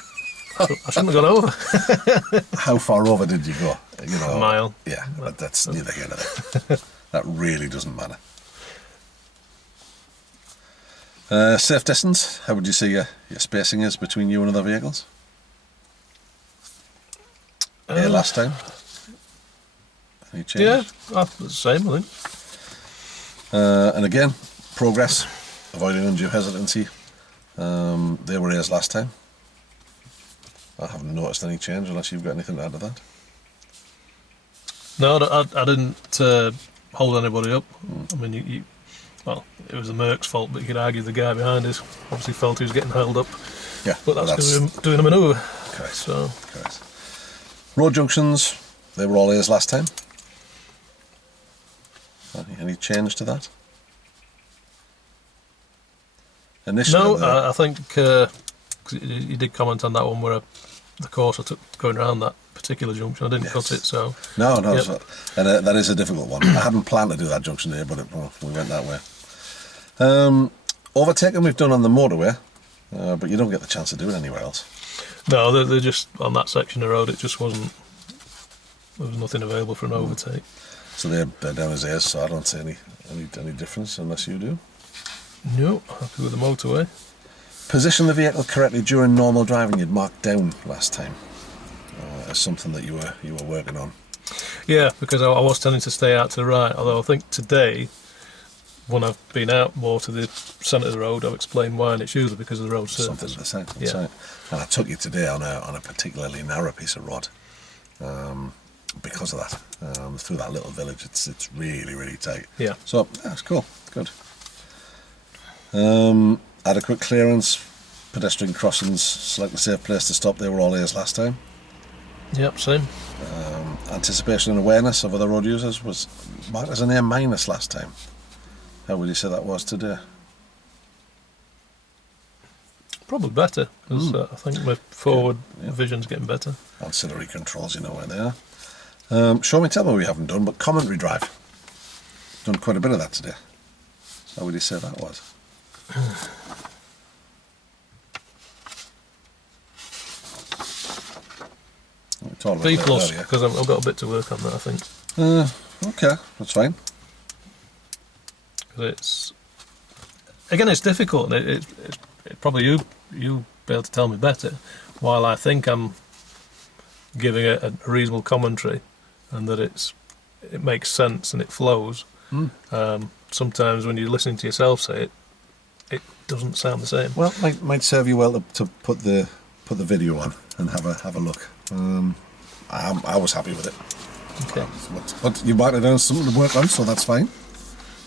I shouldn't have gone over. How far over did you go? A mile. Yeah, but that's neither here nor there. That really doesn't matter. Safe distance. How would you say your spacing is between you and other vehicles? Last time? Any change? Yeah, the same, I think. And again, progress, avoiding undue hesitancy. They were A's last time. I haven't noticed any change unless you've got anything to add to that. No, I didn't hold anybody up. I mean, well, it was the Merc's fault, but you could argue the guy behind us obviously felt he was getting held up. Yeah, but that's doing a manoeuvre. Correct. So. Correct. Road junctions, they were all A's last time. Any change to that? Initially, no, I think you did comment on that one where the course I took going around that particular junction. I didn't cut it, so... No, yep. And that is a difficult one. I hadn't planned to do that junction here, but we went that way. Overtaking we've done on the motorway, but you don't get the chance to do it anywhere else. No, they're just on that section of road. It just wasn't... There was nothing available for an overtake. So they're down as A's, so I don't see any difference unless you do. No, happy with the motorway. Position the vehicle correctly during normal driving. You'd marked down last time as something that you were working on. Yeah, because I was tending to stay out to the right. Although I think today when I've been out more to the centre of the road, I've explained why, and it's usually because of the road Something surface. to say. Yeah. That's right. And I took you today on a particularly narrow piece of road. Because of that, through that little village, it's really, really tight. Yeah. So that's cool. Good. Adequate clearance, pedestrian crossings, select a safe place to stop. They were all A's last time. Yep, same. Anticipation and awareness of other road users was marked as an A- last time. How would you say that was today? Probably better, because I think my forward vision's getting better. Ancillary controls, you know where they are. Show me, tell me we haven't done, but commentary drive. Done quite a bit of that today. How would you say that was? We talked about B that plus, earlier. because I've got a bit to work on that, I think. Okay, that's fine. 'Cause it's difficult. It's probably you be able to tell me better. While I think I'm giving a reasonable commentary, and that it makes sense and it flows. Sometimes when you're listening to yourself say it doesn't sound the same. Well, might serve you well to put the video on and have a look. I was happy with it. Okay. But you might have done something to work on, so that's fine.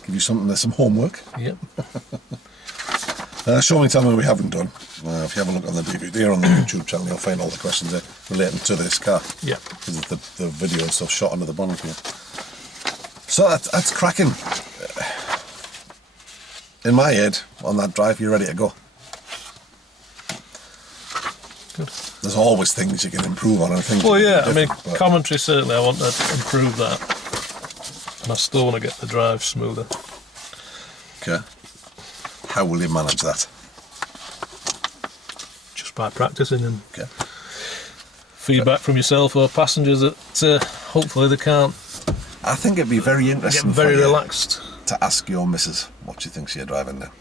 Give you some homework. Yep. Show me, tell me we haven't done. If you have a look on the DVD or on the YouTube channel, you'll find all the questions there relating to this car. Yep. Because the video and stuff shot under the bonnet here. So that's cracking. In my head, on that drive, you're ready to go. Good. There's always things you can improve on. And things Well, you yeah. can I do mean, different, but- commentary certainly. I want to improve that, and I still want to get the drive smoother. Okay. How will you manage that? Just by practicing and Okay. feedback from yourself or passengers that hopefully they can't I think it'd be very get interesting very for you relaxed. to ask your missus what she thinks you're driving now.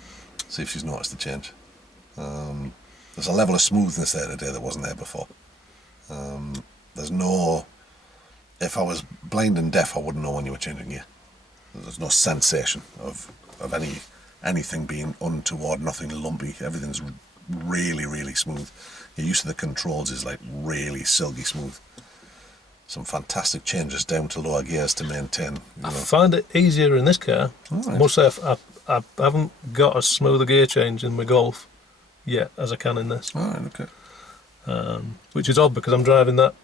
See if she's noticed the change. There's a level of smoothness there today that wasn't there before. There's no... If I was blind and deaf, I wouldn't know when you were changing gear. There's no sensation of anything being untoward, nothing lumpy. Everything's really, really smooth. Your use of the controls is like really silky smooth. Some fantastic changes down to lower gears to maintain. I find it easier in this car. Alright. I must say, I haven't got a smoother gear change in my Golf yet as I can in this, All right, okay. which is odd because I'm driving that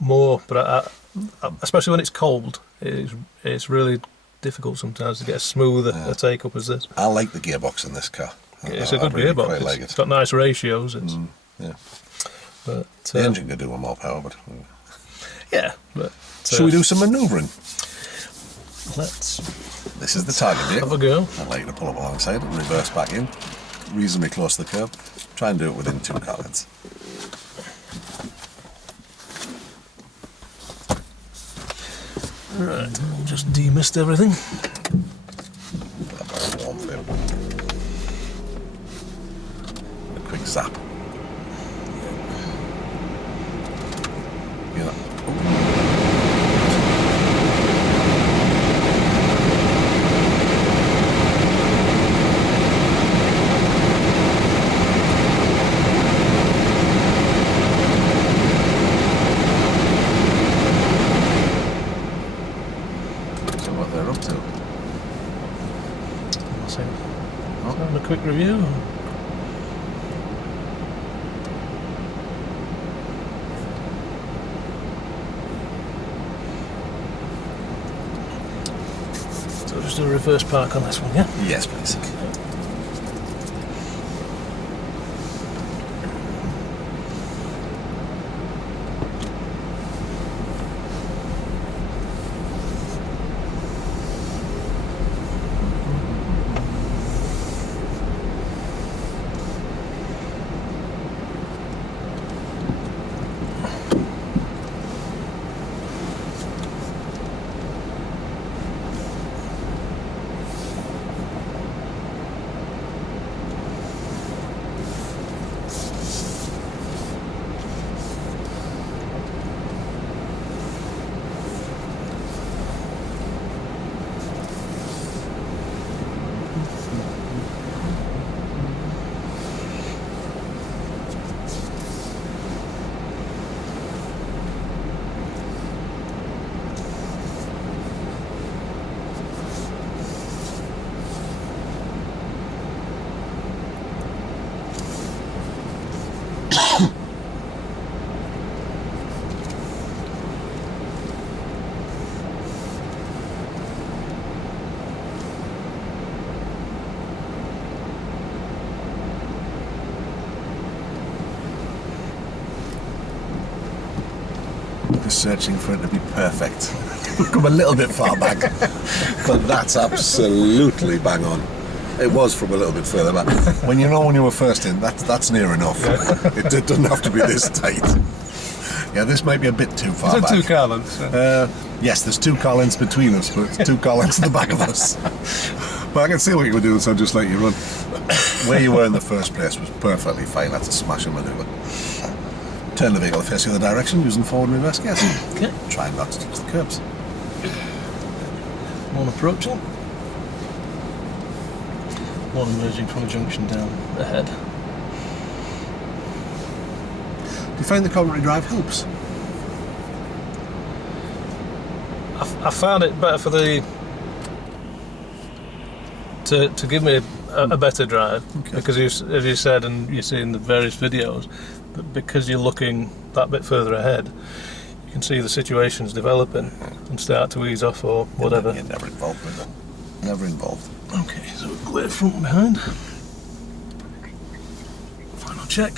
more. But I especially when it's cold, it's really difficult sometimes to get as smooth a take up as this. I like the gearbox in this car. It's I a good really gearbox. quite like It's it. got nice ratios. It's, Yeah. but The engine could do with more power, but... yeah, but Shall we do some manoeuvring? let's This is the target have a vehicle. go. I'd like you to pull up alongside and reverse back in, reasonably close to the curb. Try and do it within 2 car lengths. Right, just demist everything. About warm for you. A quick zap. You know. So what they're up to. So, having a quick review. So just do a reverse park on this one, yeah? Yes, please. just searching for it to be perfect. We've come a little bit far back, but that's absolutely bang on. It was from a little bit further back. When you were first in, that's near enough. It doesn't have to be this tight. Yeah, this might be a bit too far Is back. there 2 car lengths? Yes, there's 2 car lengths between us, but 2 car lengths in the back of us. But I can see what you were doing, so I'll just let you run. Where you were in the first place was perfectly fine. That's a smashing manoeuvre. Turn the vehicle to face the other direction using forward and reverse gears. Okay. Try not to touch the curbs. One approaching. One emerging from a junction down ahead. Do you find the Coventry drive helps? I found it better for the to give me a better drive, Okay. because as you said, and you see in the various videos, that because you're looking that bit further ahead, you can see the situations developing and start to ease off or whatever. You're never involved with them. Never involved. Okay, so clear front and behind. Final check.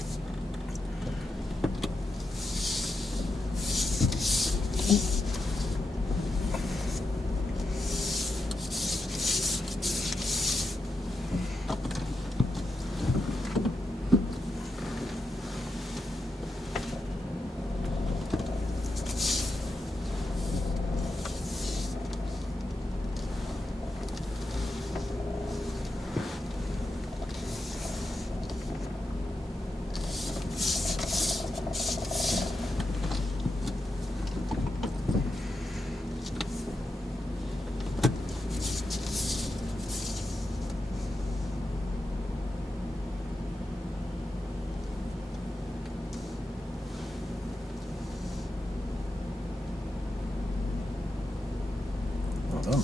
Well done.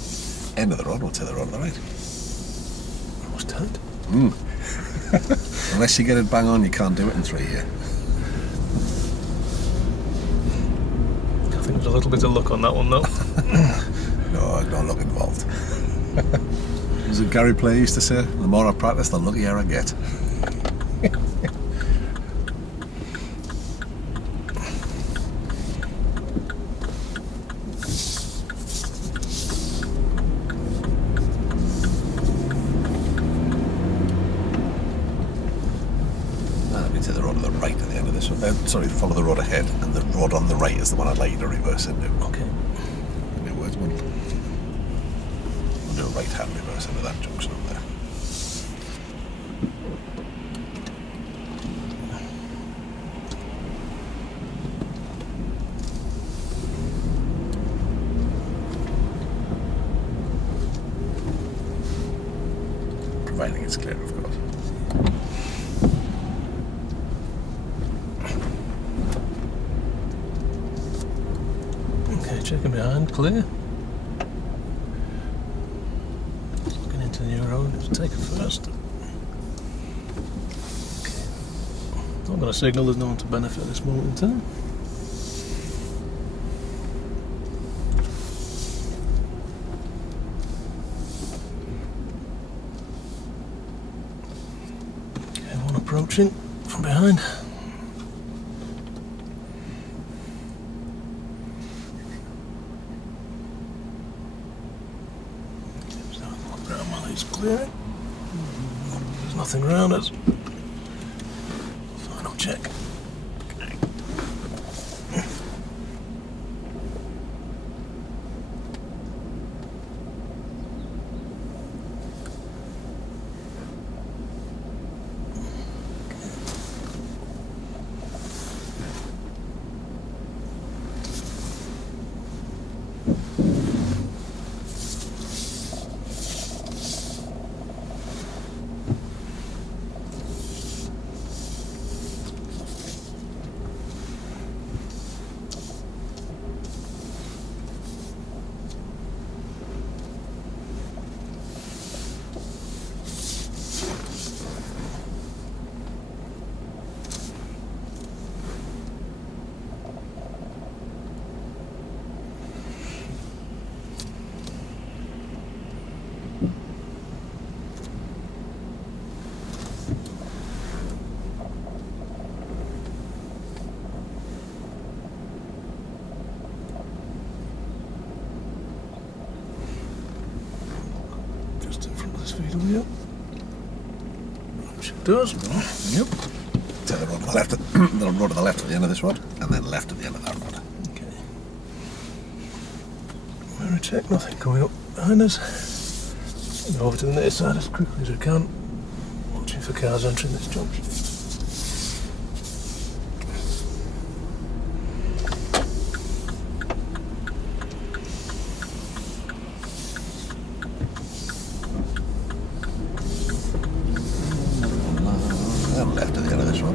End of the road, we'll take the road on the right. Almost turned. Unless you get it bang on, you can't do it in 3 years. I think there's a little bit of luck on that one though. No luck involved. As Gary Player used to say, the more I practice, the luckier I get. Into the road on the right at the end of this one. Follow the road ahead, and the road on the right is the one I'd like you to reverse into. Okay. Give me words, man. We'll do a right-hand reverse into that junction up there. Providing it's clear, of course. Okay, checking behind, clear. Looking into the new road, let's take it first. Okay. Not going to signal, there's no one to benefit at this moment in time. Okay, one approaching from behind. Clearing. There's nothing around us. Final check. Okay. does. Yep. Take the road to the left, the road to the left at the end of this road, and then left at the end of that road. Okay. Mirror check, nothing coming up behind us. Go over to the near side as quickly as we can. Watching for cars entering this junction. And left at the end of this road.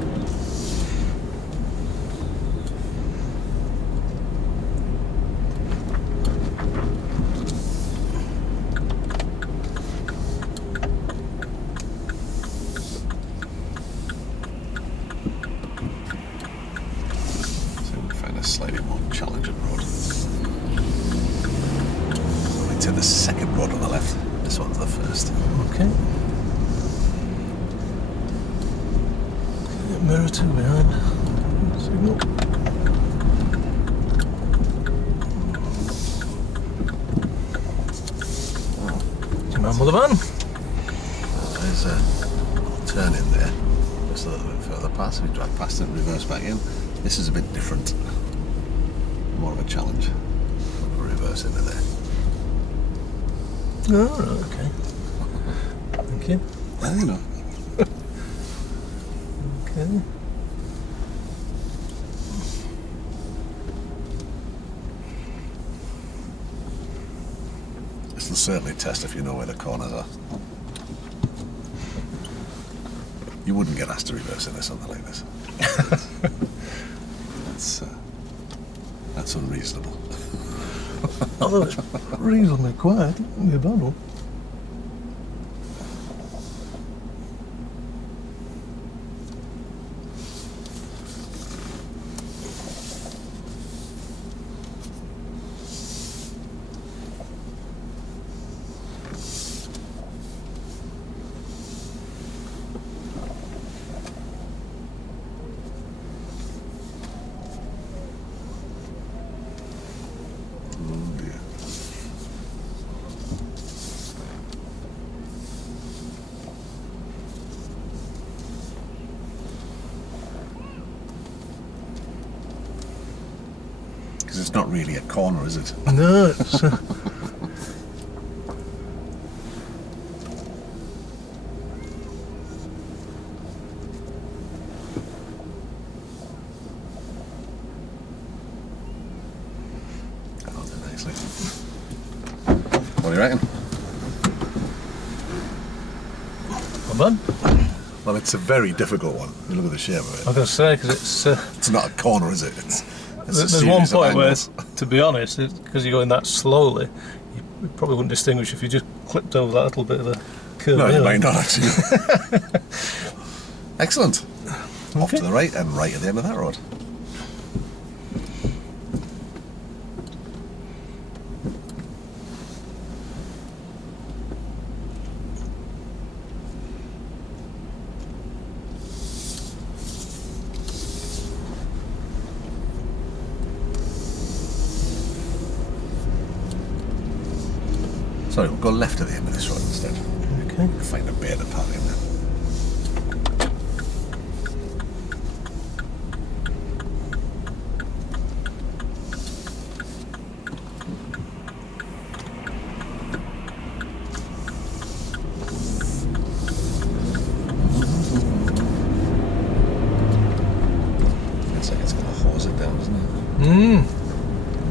Slightly more challenging road. So we take the second road on the left. This one's the first. Okay. Mirror 2 behind. Signal. Man with the van. There's a little turn in there. Just a little bit further past. We drive past it and reverse back in. This is a bit different. More of a challenge. We'll reverse into there. Oh, right, okay. Thank you. Well, you know. Okay. This will certainly test if you know where the corners are. You wouldn't get asked to reverse into something like this. That's unreasonable. Although it's reasonably quiet, it wouldn't be a bad one. Oh dear. Because it's not really a corner, is it? No, it's... Nicely. What do you reckon? not bad. Well, it's a very difficult one. You look at the shape of I it. was going to say, because it's... It's not a corner, is it? It's a There's one series of point where, angles. to be honest, because you're going that slowly, you probably wouldn't distinguish if you just clipped over that little bit of a curve. No, you anyway. might not actually. Excellent. Off Okay. to the right and right at the end of that road. Sorry, we'll go left at the end of this road instead. Okay. Find a bear to park in there. Looks like it's going to hose it down, doesn't it?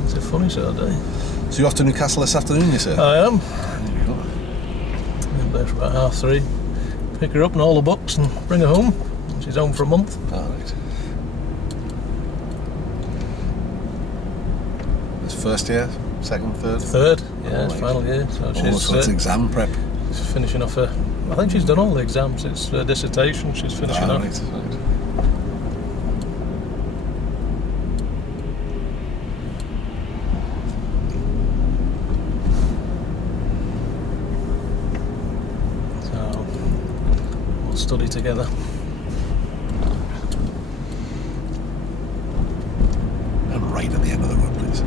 It's a funny sort of day. So you're off to Newcastle this afternoon, you say? I am. There you go. I'm there for about 3:30. Pick her up and all the books and bring her home. She's home for a month. All right. It's first year, second, third? Third, yeah, it's Right. final year. So Oh, she's so it's exam prep. finishing off her... I think she's done all the exams. It's her dissertation she's finishing Ah, off. right. So we'll study together. And right at the end of the road, please.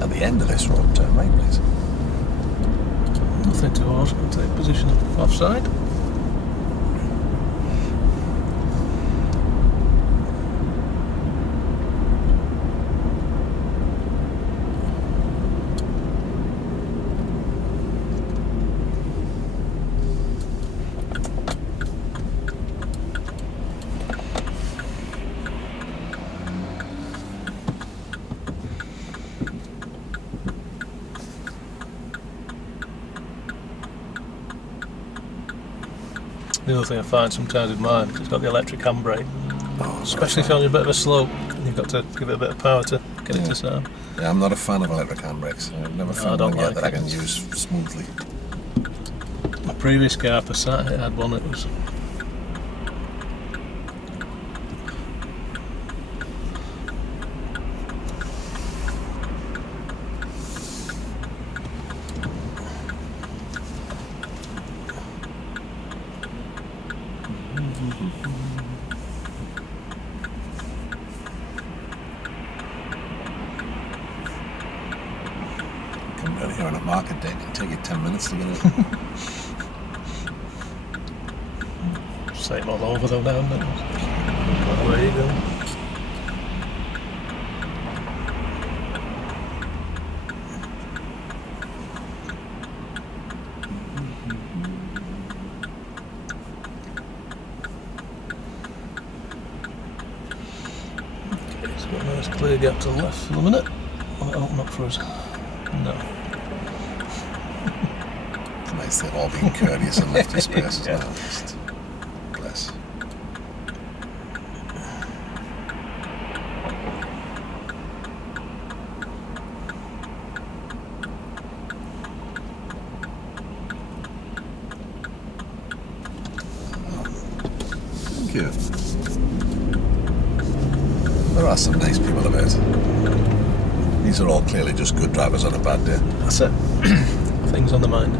At the end of this road, turn right, please. Nothing towards. We'll take position offside. The other thing I find sometimes with mine, it's got the electric handbrake, especially if you're on a bit of a slope, and you've got to give it a bit of power to get it to sound. Yeah, I'm not a fan of electric handbrakes. I've never found don't one yet like that I it. can use smoothly. My previous car, Passat, it had one that was. Come down here on a market day, it can take you 10 minutes to get it. Same all over though now, but away you go. Okay, it's got a nice clear gap to the left for the minute. Will it open up for us? No. It's nice they've all been courteous and left you space as Yeah. well. Just bless. Thank you. There are some nice people about. These are all clearly just good drivers on a bad day. That's it. Things on the mind.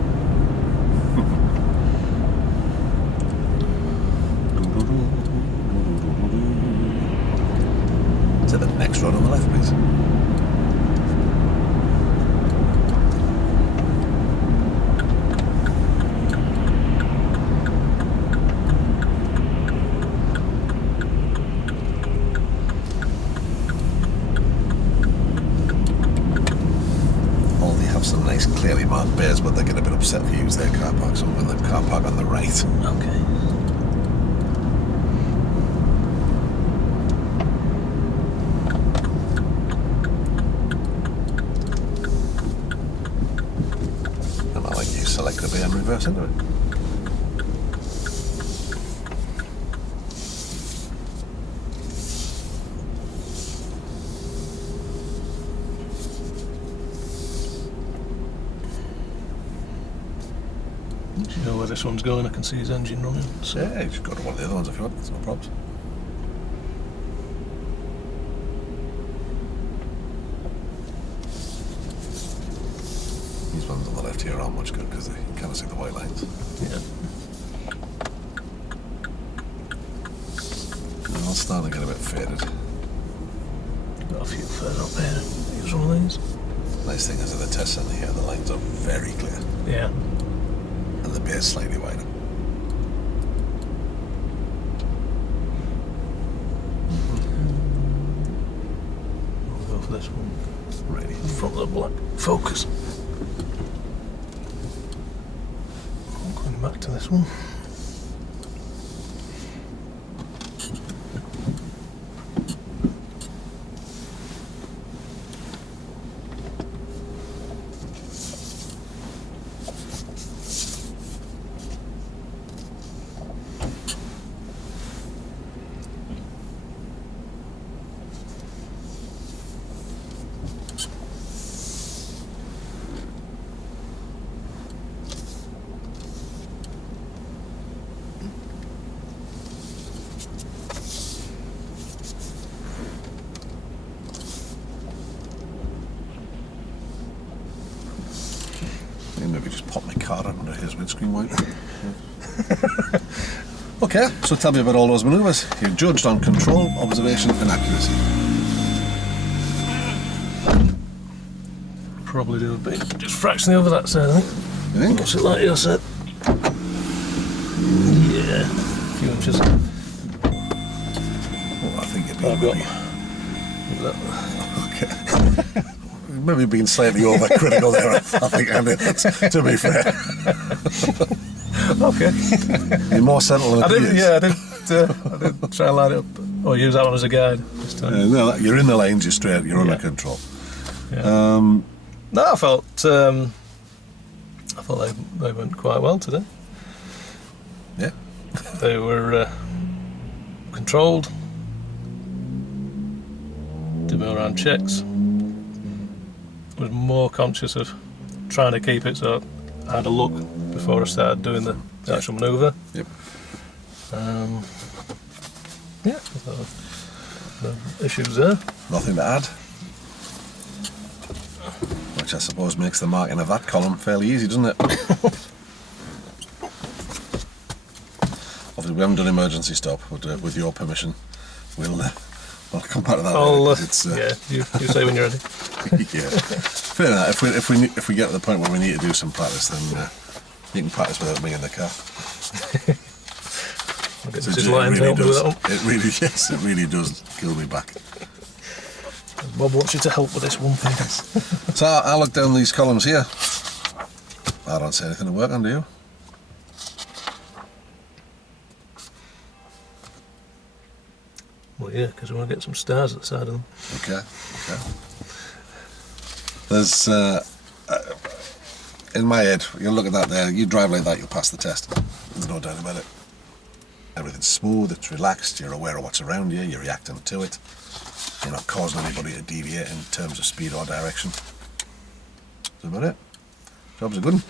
To the next road on the left, please. Aldi have some nice clearly marked bays, but they get a bit upset if you use their car park, so when the car park on the right. Okay. And I like you select the bay and reverse into it. Do you know where this one's going? I can see his engine running. So Yeah, you should go to one of the other ones if you want, it's no problems. These ones on the left here aren't much good because you kind of see the white lines. yeah. They're all starting to get a bit faded. Got a few further up here. Use one of these. Nice thing is in the test centre here, the lines are very clear Yeah. and the base slightly wider. We'll go for this one. Righty. Front of the black Focus. I'm going back to this one. Maybe just pop my car under his windscreen wiper. Okay, so tell me about all those manoeuvres. You're judged on control, observation and accuracy. Probably do a bit, just fractionally over that side, I think. You think? What's it like you said? Yeah, a few inches. Oh, I think you'd be I've got. Okay. Maybe being slightly overcritical there, I think, Andy, to be fair. Okay. You're more settled than I didn't. appears. Yeah, I didn't try and line it up or use that one as a guide this time. No, you're in the lanes, you're straight, you're under control. Yeah. No, I felt they went quite well today. Yeah. They were controlled. Did me around checks. Was more conscious of trying to keep it so I had a look before I started doing the actual manoeuvre. Yep. Yeah, so no issues there. Nothing to add. Which I suppose makes the marking of that column fairly easy, doesn't it? Obviously, we haven't done emergency stop, but with your permission, we'll come back to that. Later, 'cause it's, yeah, you say when you're ready. yeah. Fair enough. If we get to the point where we need to do some practice, then you can practice without me in the car. This is Lions help me with that one. It really, yes, it really does kill me back. Bob wants you to help with this one thing. So I look down these columns here. I don't see anything to work on, do you? Well, yeah, because we want to get some stars at the side of them. Okay. There's in my head, you look at that there. You drive like that, you'll pass the test. There's no doubt about it. Everything's smooth. It's relaxed. You're aware of what's around you. You're reacting to it. You're not causing anybody to deviate in terms of speed or direction. That's about it. Job's a good one.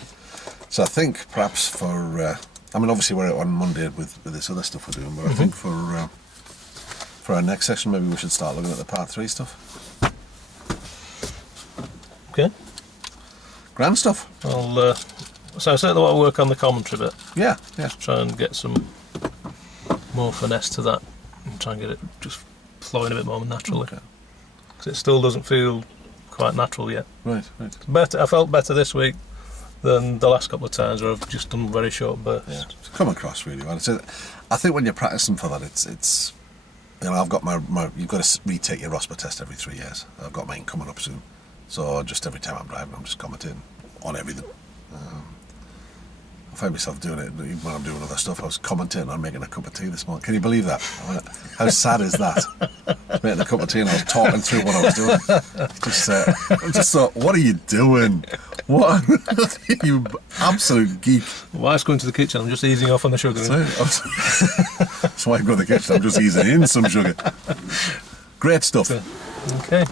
So I think perhaps for, I mean, obviously we're out on Monday with this other stuff we're doing, but I think for our next session, maybe we should start looking at the Part 3 stuff. Okay. Grand stuff. I'll. So I certainly want to work on the commentary bit. Yeah. Try and get some more finesse to that, and try and get it just flowing a bit more naturally. Because it still doesn't feel quite natural yet. Right. Better. I felt better this week than the last couple of times where I've just done very short bursts. Yeah. It's come across really well. I think when you're practicing for that, it's you know, I've got my you've got to retake your ROSPA test every 3 years. I've got mine coming up soon. So just every time I'm driving, I'm just commenting on everything. I find myself doing it even when I'm doing other stuff. I was commentating on making a cup of tea this morning. Can you believe that? How sad is that? I was making a cup of tea and I was talking through what I was doing. I just thought, what are you doing? What? You absolute geek. Wife's going to the kitchen. I'm just easing off on the sugar. So I go to the kitchen. I'm just easing in some sugar. Great stuff. Okay.